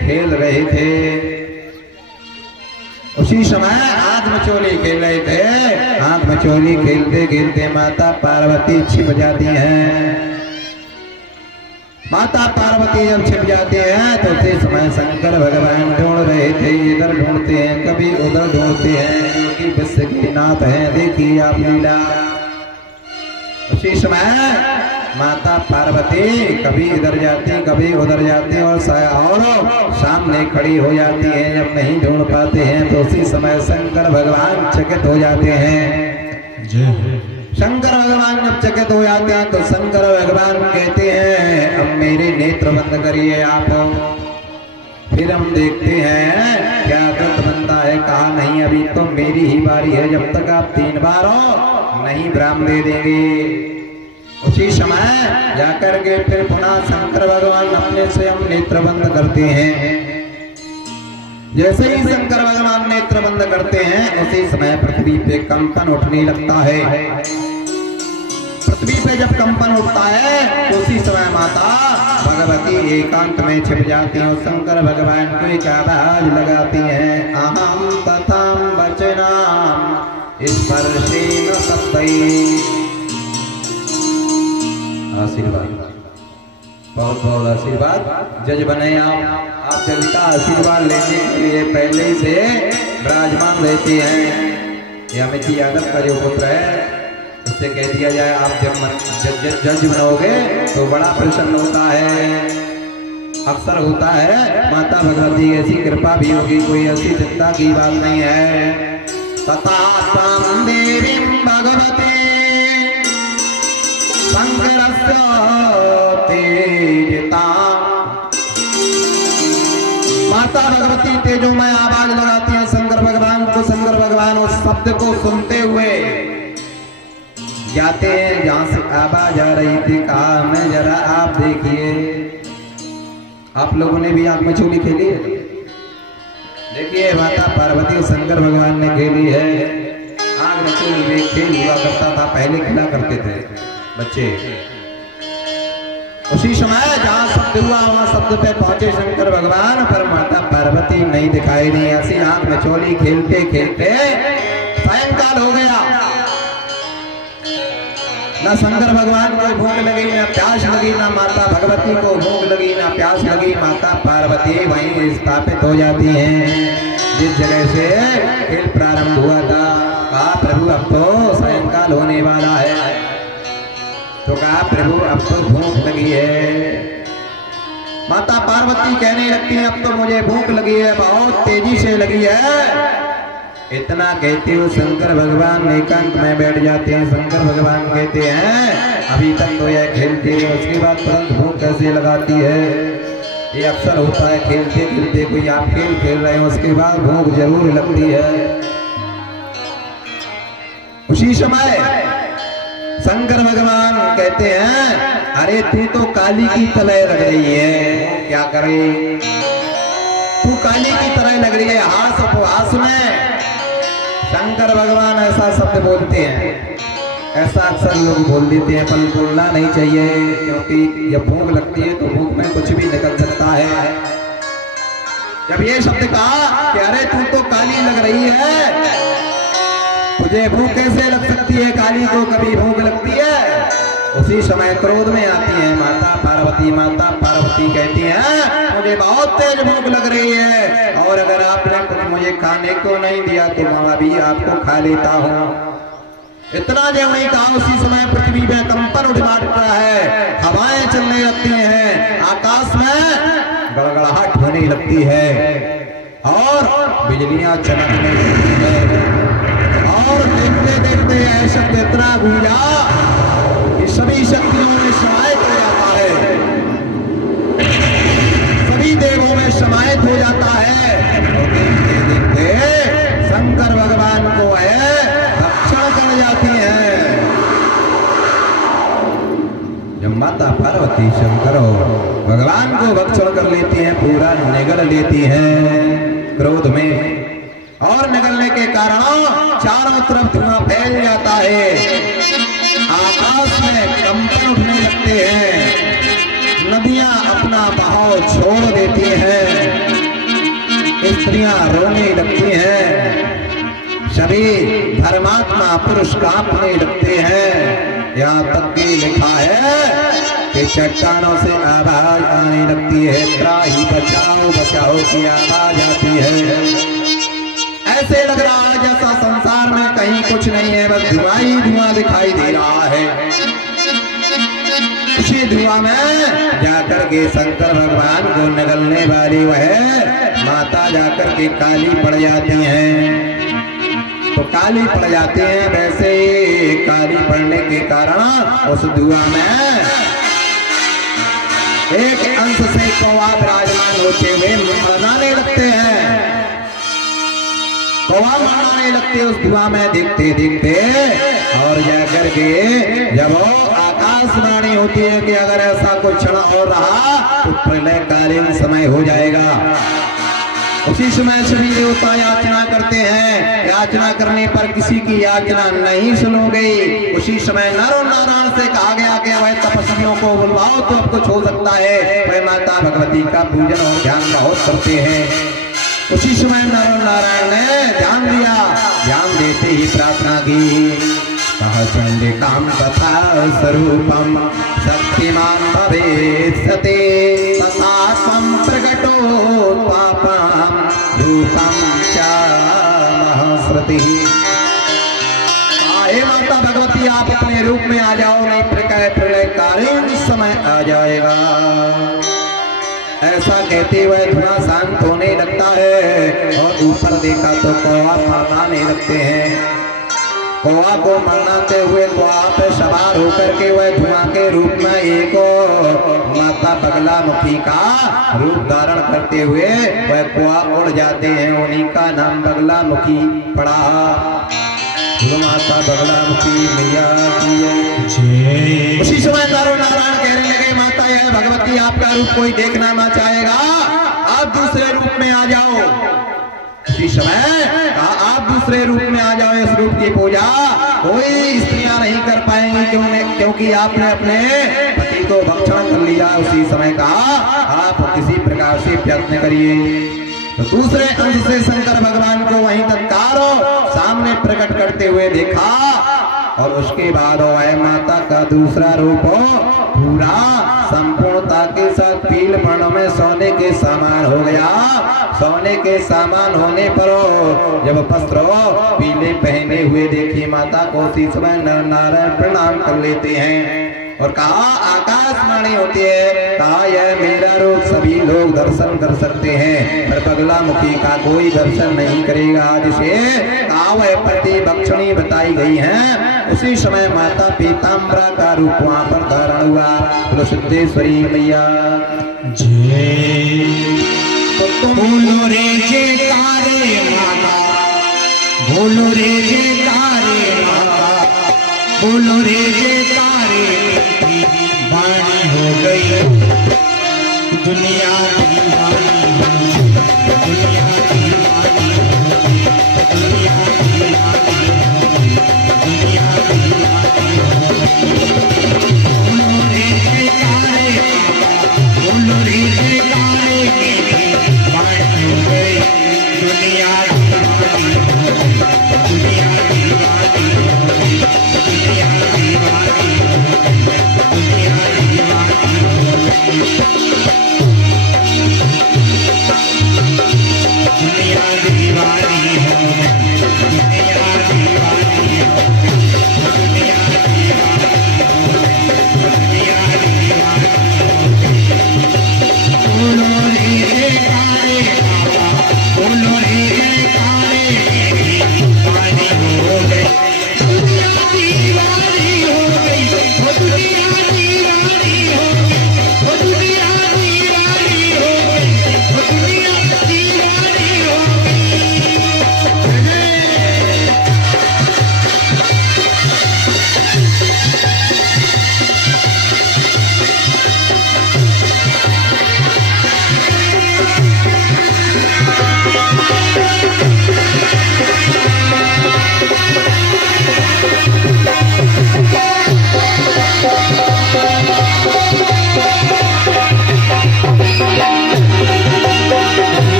खेल रहे थे। उसी समय आग में चोली खेल रहे थे। आग में चोली खेलते खेलते माता पार्वती छिप जाती हैं। माता पार्वती जब छिप जाते हैं तो उसी समय शंकर भगवान ढूंढ रहे थे, इधर ढूंढते हैं कभी उधर ढूंढते हैं, क्योंकि विश्व के नाथ हैं। देखिए आप लीला, उसी समय माता पार्वती कभी इधर जाती कभी उधर जाती और सामने खड़ी हो जाती हैं। जब नहीं ढूंढ पाते हैं तो उसी समय शंकर भगवान चकित हो जाते हैं। शंकर भगवान जब चकित हो जाते हैं तो शंकर भगवान कहते हैं अब मेरे नेत्र बंद करिए आप, फिर हम देखते हैं क्या व्रत बनता है। कहा नहीं अभी तो मेरी ही बारी है, जब तक आप 3 बार हो नहीं ब्राह्मण दे देंगे। उसी समय जाकर के फिर पुनः शंकर भगवान अपने स्वयं नेत्र बंद करते हैं। जैसे ही शंकर भगवान नेत्र बंद करते हैं उसी समय पृथ्वी पे कंपन उठने लगता है। पृथ्वी पे जब कंपन उठता है तो उसी समय माता भगवती एकांत में छिप जाती हैं और शंकर भगवान को एक आवाज लगाती हैं, अहम तथाम वचनाम स्पर्शेन शब्दैः। आशीर्वाद, बहुत बहुत आशीर्वाद। जज बने आप जज का आशीर्वाद लेने के लिए पहले ही से विराजमान रहते हैं। ये अमित यादव का जो पुत्र है उससे कह दिया जाए आप जब जज बनोगे तो बड़ा प्रसन्न होता है, अवसर होता है। माता भगवती की ऐसी कृपा भी होगी, कोई ऐसी चिंता की बात नहीं है। तथा तां देवीं भगवती शंकरस्य तेजता, माता भगवती तेजोमय आवाज लगाती हैं शंकर भगवान को। शंकर भगवान उस शब्द को सुनते हुए जाते हैं जहां से आवाज आ रही थी। कहा मैं जरा आप देखिए, आप लोगों ने भी आंख में चोली खेली है? देखिए माता पार्वती और शंकर भगवान ने खेली है। आंख में चोली में खेल हुआ करता था, पहले खेला करते थे बच्चे। उसी समय जहां शब्द हुआ वहां शब्द पे पहुंचे शंकर भगवान, पर माता पार्वती नहीं दिखाई दी। ऐसी आंख में चोली खेलते खेलते सायंकाल हो गया। न शंकर भगवान को भूख लगी, न प्यास लगी, न माता भगवती को भूख लगी, न प्यास लगी। माता पार्वती वहीं स्थापित हो जाती हैं जिस जगह से खेल प्रारंभ हुआ था। कहा प्रभु अब तो सायंकाल होने वाला है, तो कहा प्रभु अब तो भूख लगी है। माता पार्वती कहने लगती है अब तो मुझे भूख लगी है, बहुत तेजी से लगी है। इतना कहते हुए शंकर भगवान एकांत में बैठ जाते हैं। शंकर भगवान कहते हैं अभी तक तो यह खेलती है, उसके बाद तुरंत भूख कैसे लगाती है? ये अक्सर होता है, खेलते खेलते कोई आप खेल खेल रहे हैं उसके बाद भूख जरूर लगती है। उसी समय शंकर भगवान कहते हैं अरे तू तो काली की तरह लग रही है, क्या करे? तू काली की तरह लग रही है। हास उपहास में शंकर भगवान ऐसा शब्द बोलते हैं, ऐसा अक्सर लोग बोल देते हैं, पर बोलना नहीं चाहिए, क्योंकि जब भूख लगती है तो भूख में कुछ भी निकल सकता है। जब ये शब्द कहा कि अरे तू तो काली लग रही है, तुझे भूख कैसे लग सकती है? काली को कभी भूख लगती है? उसी समय क्रोध में आती है माता पार्वती। माता पार्वती कहती है मुझे बहुत तेज भूख लग रही है, और अगर आपने कुछ मुझे खाने को नहीं दिया तो मैं भी आपको खा लेता हूँ। इतना जब नहीं कहा उसी समय पृथ्वी में कंपन उठ रहा है, हवाएं चलने लगती हैं, आकाश में गड़गड़ाहट होने लगती है और बिजलियां चमकने लगती है। और देखते देखते यह शब्द इतना गूंजा कि सभी शक्तियों में समाहित हो जाता है, सभी देवों में समाहित हो जाता है। और देखते देखते शंकर भगवान को है रक्षण कर जाती है। जब माता पार्वती शंकर भगवान को भक्षण कर लेती हैं, पूरा निगल लेती हैं क्रोध में, और निगलने के कारण चारों तरफ धुआं फैल जाता है, आकाश में कंपन उठने लगते हैं, नदियां अपना बहाव छोड़ देती हैं, स्त्रियां रोने लगती हैं, सभी धर्मात्मा पुरुष कांपने लगते हैं। यहाँ तक कि लिखा है कि चट्टानों से आवाज आने लगती है, त्राही बचाओ बचाओ की आवाज आती है। ऐसे लग रहा है जैसा संसार में कहीं कुछ नहीं है, बस धुआं ही धुआं दिखाई दे रहा है। इसी धुआं में जाकर के शंकर भगवान को निगलने वाली वह माता जाकर के काली पड़ जाती हैं। तो काली पड़ जाते हैं, वैसे ही काली पड़ने के कारण उस धुआं में एक अंश से कौवा विराजमान होते हुए मरनाने लगते हैं। कौवा मरनाने लगते उस धुआं में देखते देखते, और जाकर के जब आकाशवाणी होती है कि अगर ऐसा कुछ क्षण और रहा तो प्रलयकालीन समय हो जाएगा। उसी समय सभी देवता याचना करते हैं। याचना करने पर किसी की याचना नहीं सुनो गई। उसी समय नर नारायण से कहा गया कि वह तपस्वियों को बुलवाओ तो अब कुछ हो सकता है। वह माता भगवती का पूजन और ध्यान बहुत करते हैं। उसी समय नर नारायण ने ध्यान दिया। ध्यान देते ही प्रार्थना की, चंडिकां तथा स्वरूपं शक्तिमान भवेत्सते तथा त्वं प्रकटो पापं रूपं च महस्मृतिः। हे माता भगवती, आप अपने रूप में आ जाओ, नहीं प्रलयकालीन समय आ जाएगा। ऐसा कहते हुए धुआं शांत होने लगता है और ऊपर देखा तो कौवा मरनाने लगते हैं। कौवा को मरनाते हुए कौवा पे सवार होकर के वह धुआं के रूप में एक माता बगलामुखी का रूप धारण करते हुए वह कौवा उड़ जाते हैं। उन्हीं का नाम बगलामुखी पड़ा। माता बगलामुखी मैया की जय। उसी समय नर नारायण कहने लगे, माता यह भगवती आपका रूप कोई देखना ना चाहेगा, आप दूसरे रूप में आ जाओ। इसी समय कहा आप दूसरे रूप में आ जाओ। इस रूप की पूजा कोई स्त्रियां नहीं कर पाएंगी, क्योंकि आपने अपने पति को भक्षण कर लिया। उसी समय कहा आप किसी प्रकार से प्रयत्न करिए। तो दूसरे अंश से शंकर भगवान को वहीं तत्काल सामने प्रकट करते हुए देखा, और उसके बाद वह माता का दूसरा रूप पूरा संपूर्णता के साथ पील वर्ण में सोने के सामान हो गया। सोने के सामान होने पर जब वस्त्र पीले पहने हुए देखी माता को, उसी समय नर नारायण प्रणाम कर लेते हैं और कहा आकाशवाणी होती है, कहा यह मेरा रूप सभी लोग दर्शन कर सकते हैं, पर बगलामुखी का कोई दर्शन नहीं करेगा। जिसे कहा वह पति भक्षणी बताई गई है। उसी समय माता पीताम्बरा का रूप वहां पर धारण हुआ। बोलो सिद्धेश्वरी मैया जय। बोलो रे जयकारे माता, बोलो रे जयकारे माता, बोलो रे जयकारे वाणी हो गई दुनिया की वाणी, दुनिया की वाणी, दुनिया की वाणी, दुनिया की वाणी। बोलो रे जयकारे, बोलो रे जयकारे वाणी हो गई दुनिया की वाणी, दुनिया की वाणी, दुनिया की वाणी, दुनिया की वाणी।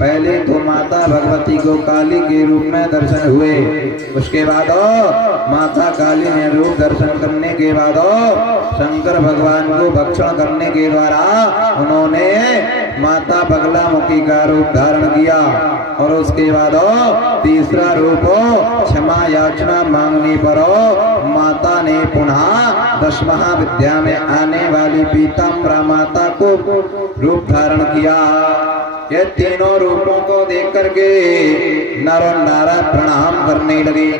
पहले तो माता भगवती को काली के रूप में दर्शन हुए, उसके बाद माता काली ने रूप दर्शन करने के बाद शंकर भगवान को भक्षण करने के द्वारा उन्होंने माता बगलामुखी का रूप धारण किया। और उसके बाद तीसरा रूप क्षमा याचना मांगने पर माता ने पुनः 10 महाविद्या में आने वाली पीताम्बरा माता को रूप धारण किया। ये तीनों रूपों को देख करके नर और नारा प्रणाम करने लगे।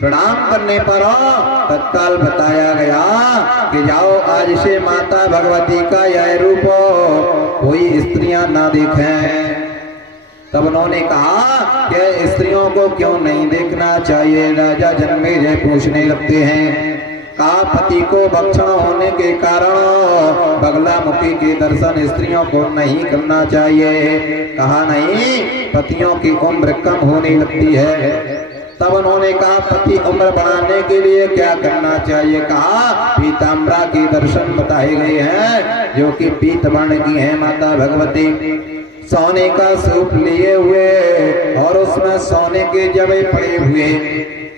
प्रणाम करने पर तत्काल बताया गया कि जाओ आज से माता भगवती का यह रूप कोई स्त्रियां ना देखें। तब उन्होंने कहा कि स्त्रियों को क्यों नहीं देखना चाहिए। राजा जन्मेजय पूछने लगते हैं, कहा पति को भक्षण होने के कारण बगलामुखी के दर्शन स्त्रियों को नहीं करना चाहिए। कहा नहीं, पतियों की उम्र कम होने लगती है। तब उन्होंने कहा पति उम्र बढ़ाने के लिए क्या करना चाहिए। कहा पीताम्बरा के दर्शन बताए गए हैं जो कि पीत वर्ण की है माता भगवती। सोने का सूप लिए हुए और उसमें सोने के जबे पड़े हुए,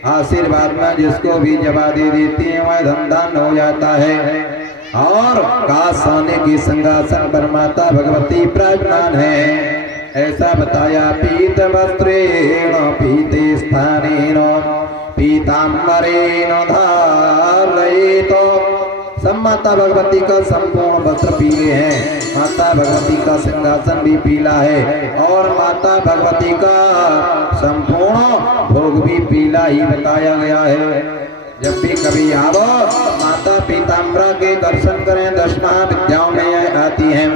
आशीर्वाद में जिसको भी जबा दे देती है वह धनधान हो जाता है। और का सोने की सिंहासन पर माता भगवती विराजमान है ऐसा बताया। पीत वस्त्रेण पीते स्थानेन पीताम्बरेण धारयेत। सब माता भगवती का संपूर्ण वस्त्र पीले हैं, माता भगवती का सिंहासन भी पीला है और माता भगवती का संपूर्ण भोग भी पीला ही बताया गया है। जब भी कभी आओ माता पीताम्बरा के दर्शन करें। 10 महाविद्याओं में यह आती है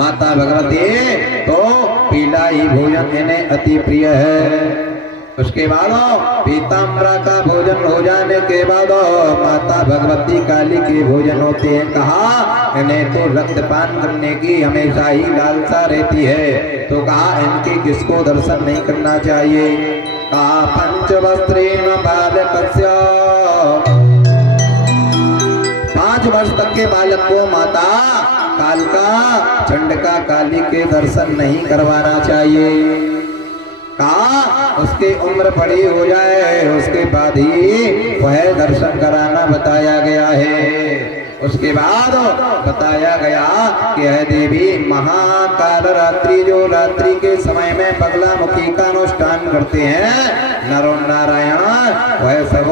माता भगवती, तो पीला ही भोजन इन्हें अति प्रिय है। उसके बाद पीताम्बरा का भोजन हो जाने के बाद माता भगवती काली के भोजन होते हैं। कहा इन्हें तो रक्तपान करने की हमेशा ही लालसा रहती है, तो कहा इनके किसको दर्शन नहीं करना चाहिए। कहा पंचवस्त्रेण बालकस्य, 5 वर्ष तक के बालक को माता कालका चंडिका काली के दर्शन नहीं करवाना चाहिए। कहा उसकी उम्र बड़ी हो जाए उसके बाद ही वह दर्शन कराना बताया गया है। उसके बाद बताया गया कि यह देवी महाकाल रात्रि, जो रात्रि के समय में बगलामुखी का अनुष्ठान करते हैं नर और नारायण, वह सब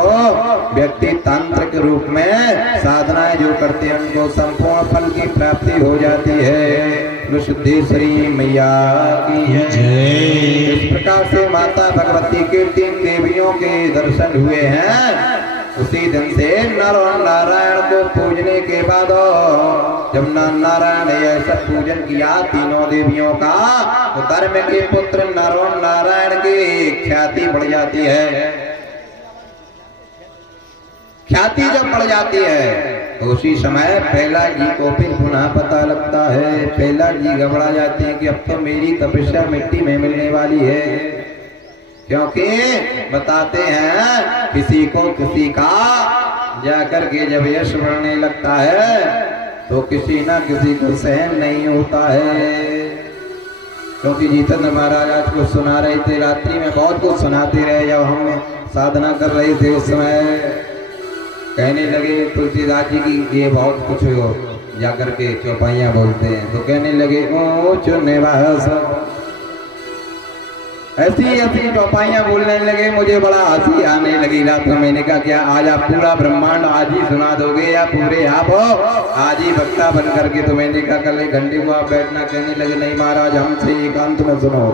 व्यक्ति तांत्रिक रूप में साधनाएं जो करते हैं उनको संपूर्ण फल की प्राप्ति हो जाती है। सिद्धेश्वरी मैया की जय। इस प्रकार से माता भगवती के 3 देवियों के दर्शन हुए हैं। उसी दिन से नर और नारायण को पूजने के बाद जब नर नारायण ने ऐसा पूजन किया तीनों देवियों का, तो धर्म के पुत्र नर और नारायण की ख्याति बढ़ जाती है। ख्याति जब बढ़ जाती है तो उसी समय प्रहलाद जी को फिर पुनः पता लगता है। प्रहलाद जी घबरा जाते हैं कि अब तो मेरी तपस्या मिट्टी में मिलने वाली है, क्योंकि बताते हैं किसी को किसी का जाकर के जब यश बढ़ने लगता है तो किसी ना किसी को सहन नहीं होता है। क्योंकि जितेंद्र महाराज आज को सुना रहे थे, रात्रि में बहुत कुछ सुनाते रहे। जब हम साधना कर रहे थे उस समय कहने लगे तुलसीदास जी की ये बहुत कुछ हो जाकर के चौपाइयाँ बोलते हैं, तो कहने लगे ओ चुनने ऐसी चौपाइयाँ बोलने लगे। मुझे बड़ा हंसी आने लगी रात में। मैंने कहा क्या आज आप पूरा ब्रह्मांड आज ही सुना दोगे या पूरे आप आज ही वक्ता बन करके? तो मैंने कहा कल 1 घंटे को आप बैठना। कहने लगे नहीं महाराज हमसे एकांत में सुनो।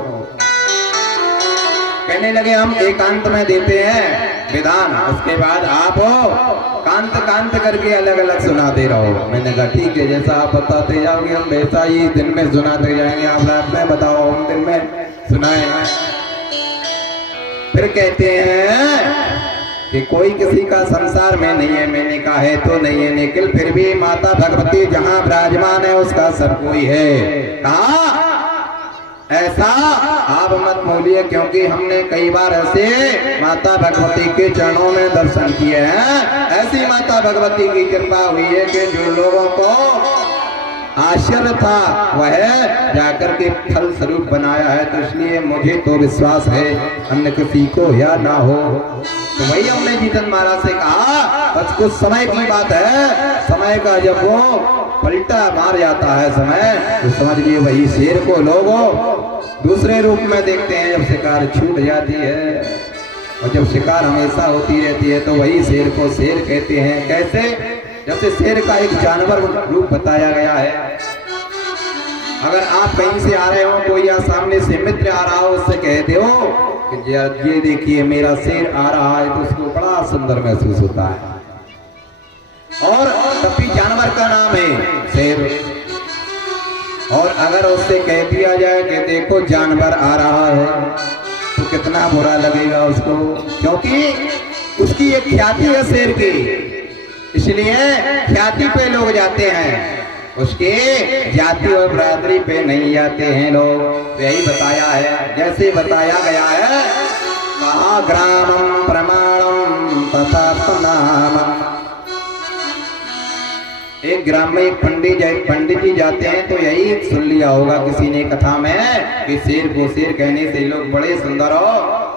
कहने लगे हम एकांत में देते हैं विधान, उसके बाद आप कांत करके अलग अलग सुनाते रहो। मैंने कहा ठीक है, जैसा आप बताते जाओगे हम वैसा ही दिन में सुनाते जाएंगे। आप रात में बताओ हम दिन में सुनाए। फिर कहते हैं कि कोई किसी का संसार में नहीं है। मैंने कहा है तो नहीं है, लेकिन फिर भी माता भगवती जहां विराजमान है उसका सब कोई है। कहा ऐसा आप मत बोलिए, क्योंकि हमने कई बार ऐसे माता भगवती के चरणों में दर्शन किए हैं। ऐसी माता भगवती की कृपा हुई है कि जो लोगों को आश्चर्य था वह जाकर के फल स्वरूप बनाया है। तो इसलिए मुझे तो विश्वास है अन्य किसी को या ना हो। तो वही हमने जीतन महाराज से कहा बस कुछ समय की बात है। समय का जब वो पलटा मार जाता है समय, तो समझिए वही शेर को लोग दूसरे रूप में देखते हैं। जब शिकार छूट जाती है और जब शिकार हमेशा होती रहती है तो वही शेर को शेर कहते हैं। कैसे? जैसे शेर का एक जानवर रूप बताया गया है। अगर आप कहीं से आ रहे हो, कोई या सामने से मित्र आ रहा हो, उससे कहते हो कि ये देखिए मेरा शेर आ रहा है, तो उसको बड़ा सुंदर महसूस होता है। और तभी जानवर का नाम है शेर। और अगर उससे कह दिया जाए कि देखो जानवर आ रहा है, तो कितना बुरा लगेगा उसको, क्योंकि उसकी एक ख्याति है शेर की। इसलिए ख्याति पे लोग जाते हैं, उसके जाति और बरादरी पे नहीं जाते हैं लोग। यही बताया है, जैसे बताया गया है कहा ग्रामम प्रमाणम तथा प्रणाम। एक ग्राम में एक पंडित जी जाते हैं, तो यही सुन लिया होगा किसी ने कथा में कि शेर को शेर कहने से लोग बड़े सुंदर और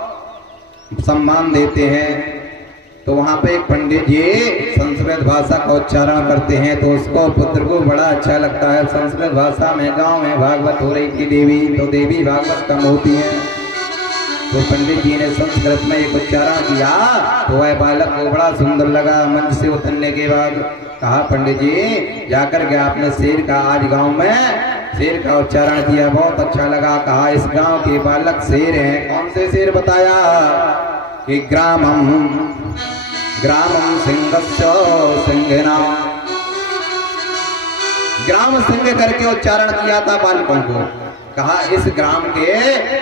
सम्मान देते हैं। तो वहां पे एक पंडित जी संस्कृत भाषा का उच्चारण करते हैं, तो उसको पुत्र को बड़ा अच्छा लगता है। संस्कृत भाषा में गांव में भागवत हो रही थी देवी, तो देवी भागवत कम होती है, तो पंडित जी ने संस्कृत में एक उच्चारण किया, तो वह बालक को बड़ा सुंदर लगा। मंच से उतरने के बाद कहा पंडित जी जाकर के आपने शेर का आज गांव में शेर का उच्चारण किया, बहुत अच्छा लगा। कहा इस गांव के बालक शेर हैं। कौन से शेर? बताया कि ग्रामम सिंहस्य सिंहना। ग्राम सिंह करके उच्चारण किया था बालकों को। कहा इस ग्राम के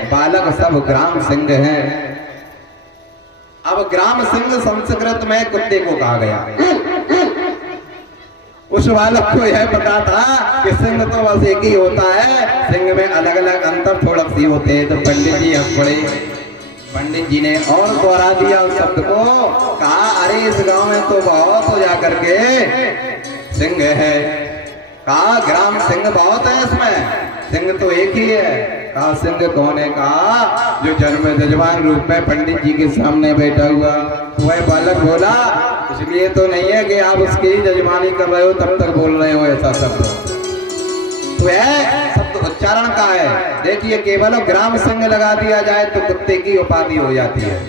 बालक सब ग्राम सिंह हैं। अब ग्राम सिंह संस्कृत में कुत्ते को कहा गया। उस बालक को यह पता था कि सिंह तो बस एक ही होता है, सिंह में अलग अलग अंतर थोड़ा सी होते हैं। तो पंडित जी हंस पड़े। पंडित जी ने और दोहरा दिया उस शब्द को। कहा अरे इस गांव में तो बहुत हो जा करके सिंह है। कहा ग्राम सिंह बहुत है, इसमें सिंह तो एक ही है। कहा सिंह कौन है? कहा जो जन्म जजमान रूप में पंडित जी के सामने बैठा हुआ। वह बालक बोला इसलिए तो नहीं है कि आप उसकी जजमानी कर रहे हो तब तक बोल रहे हो ऐसा शब्द, तो है शब्द उच्चारण का है। देखिए केवल ग्राम सिंह लगा दिया जाए तो कुत्ते की उपाधि हो जाती है,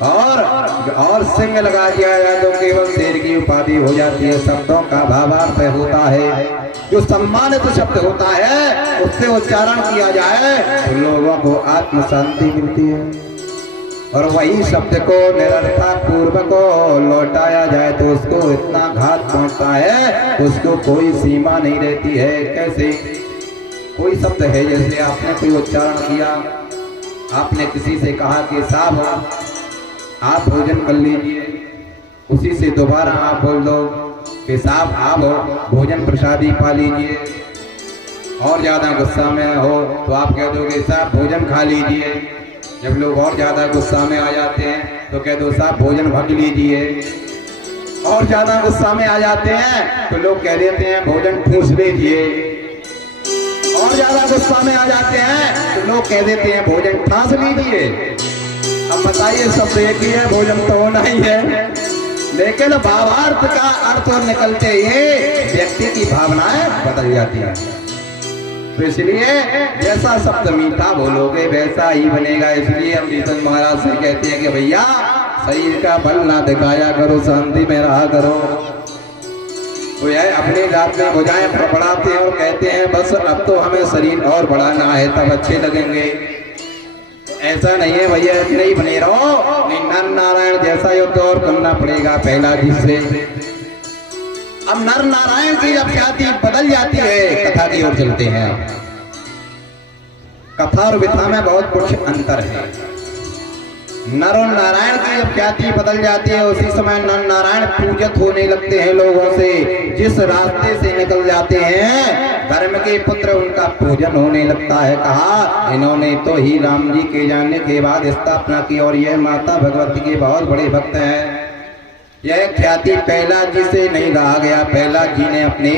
और सिंह लगा दिया जाए तो केवल शेर की उपाधि हो जाती है। शब्दों का भावार्थ होता है, जो सम्मानित शब्द होता है उससे उच्चारण किया जाए तो लोगों को आत्म शांति मिलती है, और वही शब्द को निरर्थक पूर्व को लौटाया जाए तो उसको इतना घात पहुंचता है उसको कोई सीमा नहीं रहती है। कैसे? कोई शब्द है, जैसे आपने कोई उच्चारण किया, आपने किसी से कहा कि साहब आप भोजन कर लीजिए, उसी से दोबारा आप बोल दो कि साहब आप भोजन प्रसादी पा लीजिए, और ज्यादा गुस्सा में हो तो आप कह दो कि साहब भोजन खा लीजिए। जब लोग और ज्यादा गुस्सा में आ जाते हैं तो कह दो साहब भोजन भग लीजिए, और ज्यादा गुस्सा में आ जाते हैं तो लोग कह देते हैं भोजन ठूस लीजिए, और ज्यादा गुस्सा में आ जाते हैं तो लोग कह देते हैं भोजन ठास लीजिए। अब बताइए शब्द एक ही है, भोजन तो होना ही है, लेकिन भावार्थ का अर्थ निकलते ही व्यक्ति की भावनाएं बदल जाती हैं। तो इसलिए जैसा शब्द मीठा बोलोगे वैसा ही बनेगा। इसलिए हम जीतन महाराज से कहते हैं कि भैया शरीर का बल ना दिखाया करो, शांति में रहा करो। तो यह अपनी जात में भुजाएं बढ़ाते हैं और कहते हैं बस अब तो हमें शरीर और बढ़ाना है तब अच्छे लगेंगे। ऐसा नहीं है भैया, इतने ही बने रहो, नहीं नर नारायण जैसा युद्ध और करना पड़ेगा पहला जिससे। अब नर नारायण की जब ख्याति बदल जाती है, कथा की ओर चलते हैं। कथा और विथा में बहुत कुछ अंतर है। नर और नारायण की जब ख्याति बदल जाती है उसी समय नर नारायण पूजित होने लगते हैं लोगों से। जिस रास्ते से निकल जाते हैं धर्म के पुत्र उनका पूजन होने लगता है। कहा इन्होंने तो ही राम जी के जानने के बाद स्थापना की, और यह माता भगवती के बहुत बड़े भक्त हैं। यह ख्याति पहला जी से नहीं रहा गया। पहला जी ने अपने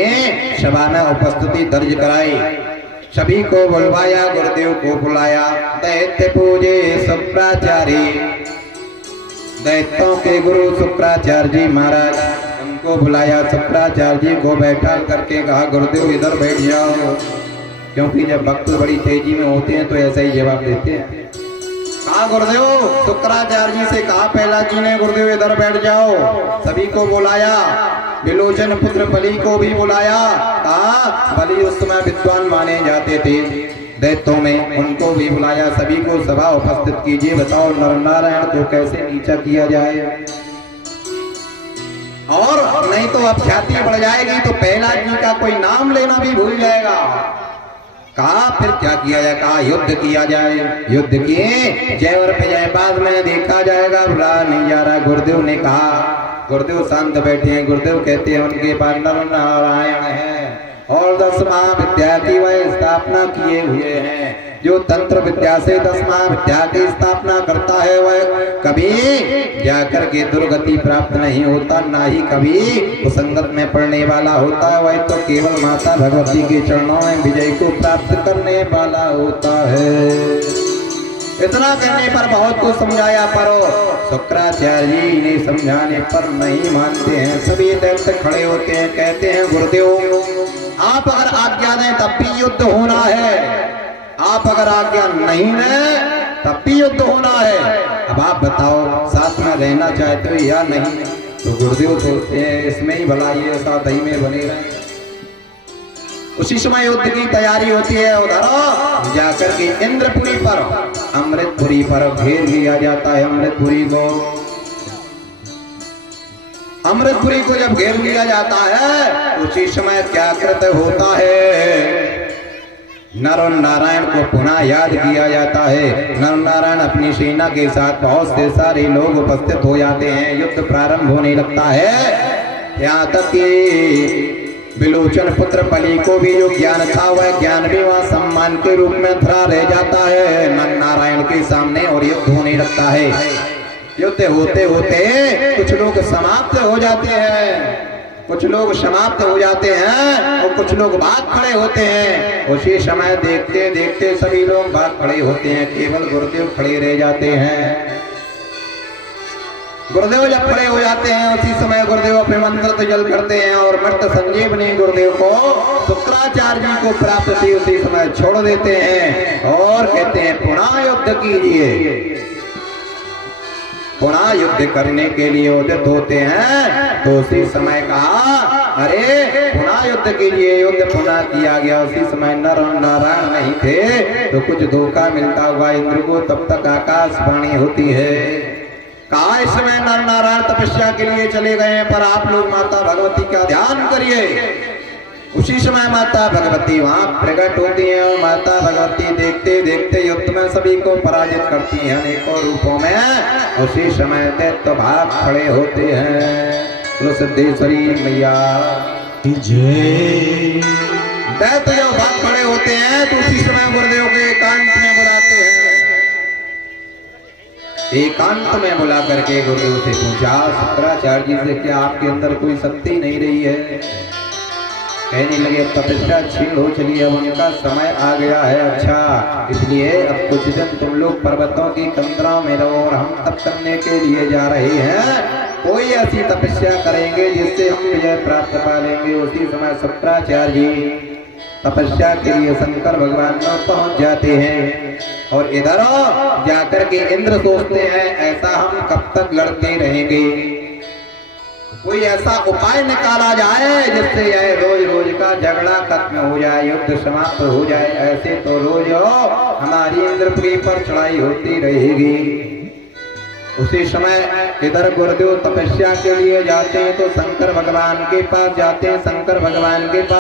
सभा में उपस्थिति दर्ज कराई, सभी को बुलवाया, गुरुदेव को बुलाया। दैत्य पूजे शुक्राचार्य, दैत्यों के गुरु शुक्राचार्य जी महाराज, उनको बुलाया। शुक्राचार्य जी को बैठा करके कहा गुरुदेव इधर बैठ जाओ, क्योंकि जब भक्त बड़ी तेजी में होते हैं तो ऐसा ही जवाब देते हैं। कहा गुरुदेव, शुक्राचार्य जी से कहा पहला जी ने गुरुदेव इधर बैठ जाओ, सभी को बुलाया। विलोचन पुत्र बलि को भी बुलाया। कहा बलि उस समय विद्वान माने जाते थे दैत्यों में, उनको भी बुलाया। सभी को सभा उपस्थित कीजिए, बताओ नर नारायण को कैसे नीचा किया जाए, और नहीं तो अब ख्याति बढ़ जाएगी तो पहला जी का कोई नाम लेना भी भूल जाएगा। कहा फिर क्या किया जाए? कहा युद्ध किया जाए। युद्ध किए, जय और विजय बाद में देखा जाएगा, बुला नहीं जा रहा। गुरुदेव ने कहा, गुरुदेव शांत बैठे हैं। गुरुदेव कहते हैं उनके पास नर नारायण है और 10 महाविद्या की वह स्थापना किए हुए हैं। जो तंत्र विद्या से 10 महाविद्या की स्थापना करता है वह कभी जाकर के दुर्गति प्राप्त नहीं होता, ना ही कभी कुसंगत में पड़ने वाला होता है। वह तो केवल माता भगवती के चरणों में विजय को प्राप्त करने वाला होता है। इतना कहने पर बहुत कुछ समझाया, पर शुक्राचार्य जी ने समझाने पर नहीं मानते हैं। सभी दैत्य खड़े होते हैं, कहते हैं गुरुदेव आप अगर आज्ञा दें तब भी युद्ध होना है, आप अगर आज्ञा नहीं दें तब भी युद्ध होना है। अब आप बताओ साथ में रहना चाहते हो या नहीं? तो गुरुदेव सोचते हैं इसमें ही भला ये साथ ही में बने रहे। उसी समय युद्ध की तैयारी होती है। उधर जाकर के इंद्रपुरी पर, अमृतपुरी पर घेर लिया जाता है। अमृतपुरी को जब घेर लिया जाता है उसी समय क्या कृत्य होता है? नर और नारायण को पुनः याद किया जाता है। नर नारायण अपनी सेना के साथ बहुत से सारे लोग उपस्थित हो जाते हैं। युद्ध प्रारंभ होने लगता है। यहाँ तक कि विलोचन पुत्र बलि को भी जो ज्ञान था वह ज्ञान भी वहाँ सम्मान के रूप में धरा रह जाता है नर नारायण के सामने, और युद्ध होने लगता है। युद्ध होते होते कुछ लोग समाप्त हो जाते हैं, कुछ लोग समाप्त हो जाते हैं और कुछ लोग भाग खड़े होते हैं। उसी समय देखते देखते सभी लोग भाग खड़े होते हैं, केवल गुरुदेव खड़े रह जाते हैं। गुरुदेव जब खड़े हो जाते हैं उसी समय गुरुदेव अपने मंत्र जल करते हैं और मृत संजीवनी गुरुदेव को शुक्राचार्य जी को प्राप्त थी उसी समय छोड़ देते हैं और कहते हैं पुनः युद्ध कीजिए। पुनः युद्ध करने के लिए उदित होते हैं तो उसी समय कहा अरे पुनः युद्ध कीजिए। युद्ध पुनः किया गया। उसी समय नर और नारायण नहीं थे तो कुछ धोखा मिलता हुआ इंद्र को तब तक आकाशवाणी होती है। कहा इस समय नर नारायण तपस्या के लिए चले गए हैं पर आप लोग माता भगवती का ध्यान करिए। उसी समय माता भगवती वहां प्रकट होती है और माता भगवती देखते देखते युद्ध में सभी को पराजित करती हैं अनेकों रूपों में। उसी समय दैत्य भाग खड़े होते हैं। सिद्धेश्वरी मैया जय। दैत्य जो भाग खड़े होते हैं तो उसी समय गुरुदेव के एकांत में बुलाते हैं। एकांत में बुला करके गुरुदेव से पूछा शुक्राचार्य जी से क्या आपके अंदर कोई शक्ति नहीं रही है? कहने लगे तपस्या छीन हो चली, अब उनका समय आ गया है। अच्छा इसलिए अब कुछ दिन तुम लोग पर्वतों की तंद्रा में रहो और हम तप करने के लिए जा रहे हैं। कोई ऐसी तपस्या करेंगे जिससे हम विजय प्राप्त पा लेंगे। उसी समय शुक्राचार्य जी तपस्या के लिए शंकर भगवान में पहुंच जाते हैं और इधर जाकर के इंद्र सोचते हैं ऐसा हम कब तक लड़ते रहेंगे, कोई ऐसा उपाय निकाला जाए जिससे यह रोज रोज का झगड़ा खत्म हो जाए, युद्ध समाप्त हो जाए। ऐसे तो रोज हमारी इंद्रपुरी पर चढ़ाई होती रहेगी। उसी समय इधर गुरुदेव तपस्या के लिए जाते हैं तो शंकर भगवान के पास जाते हैं। शंकर भगवान के पास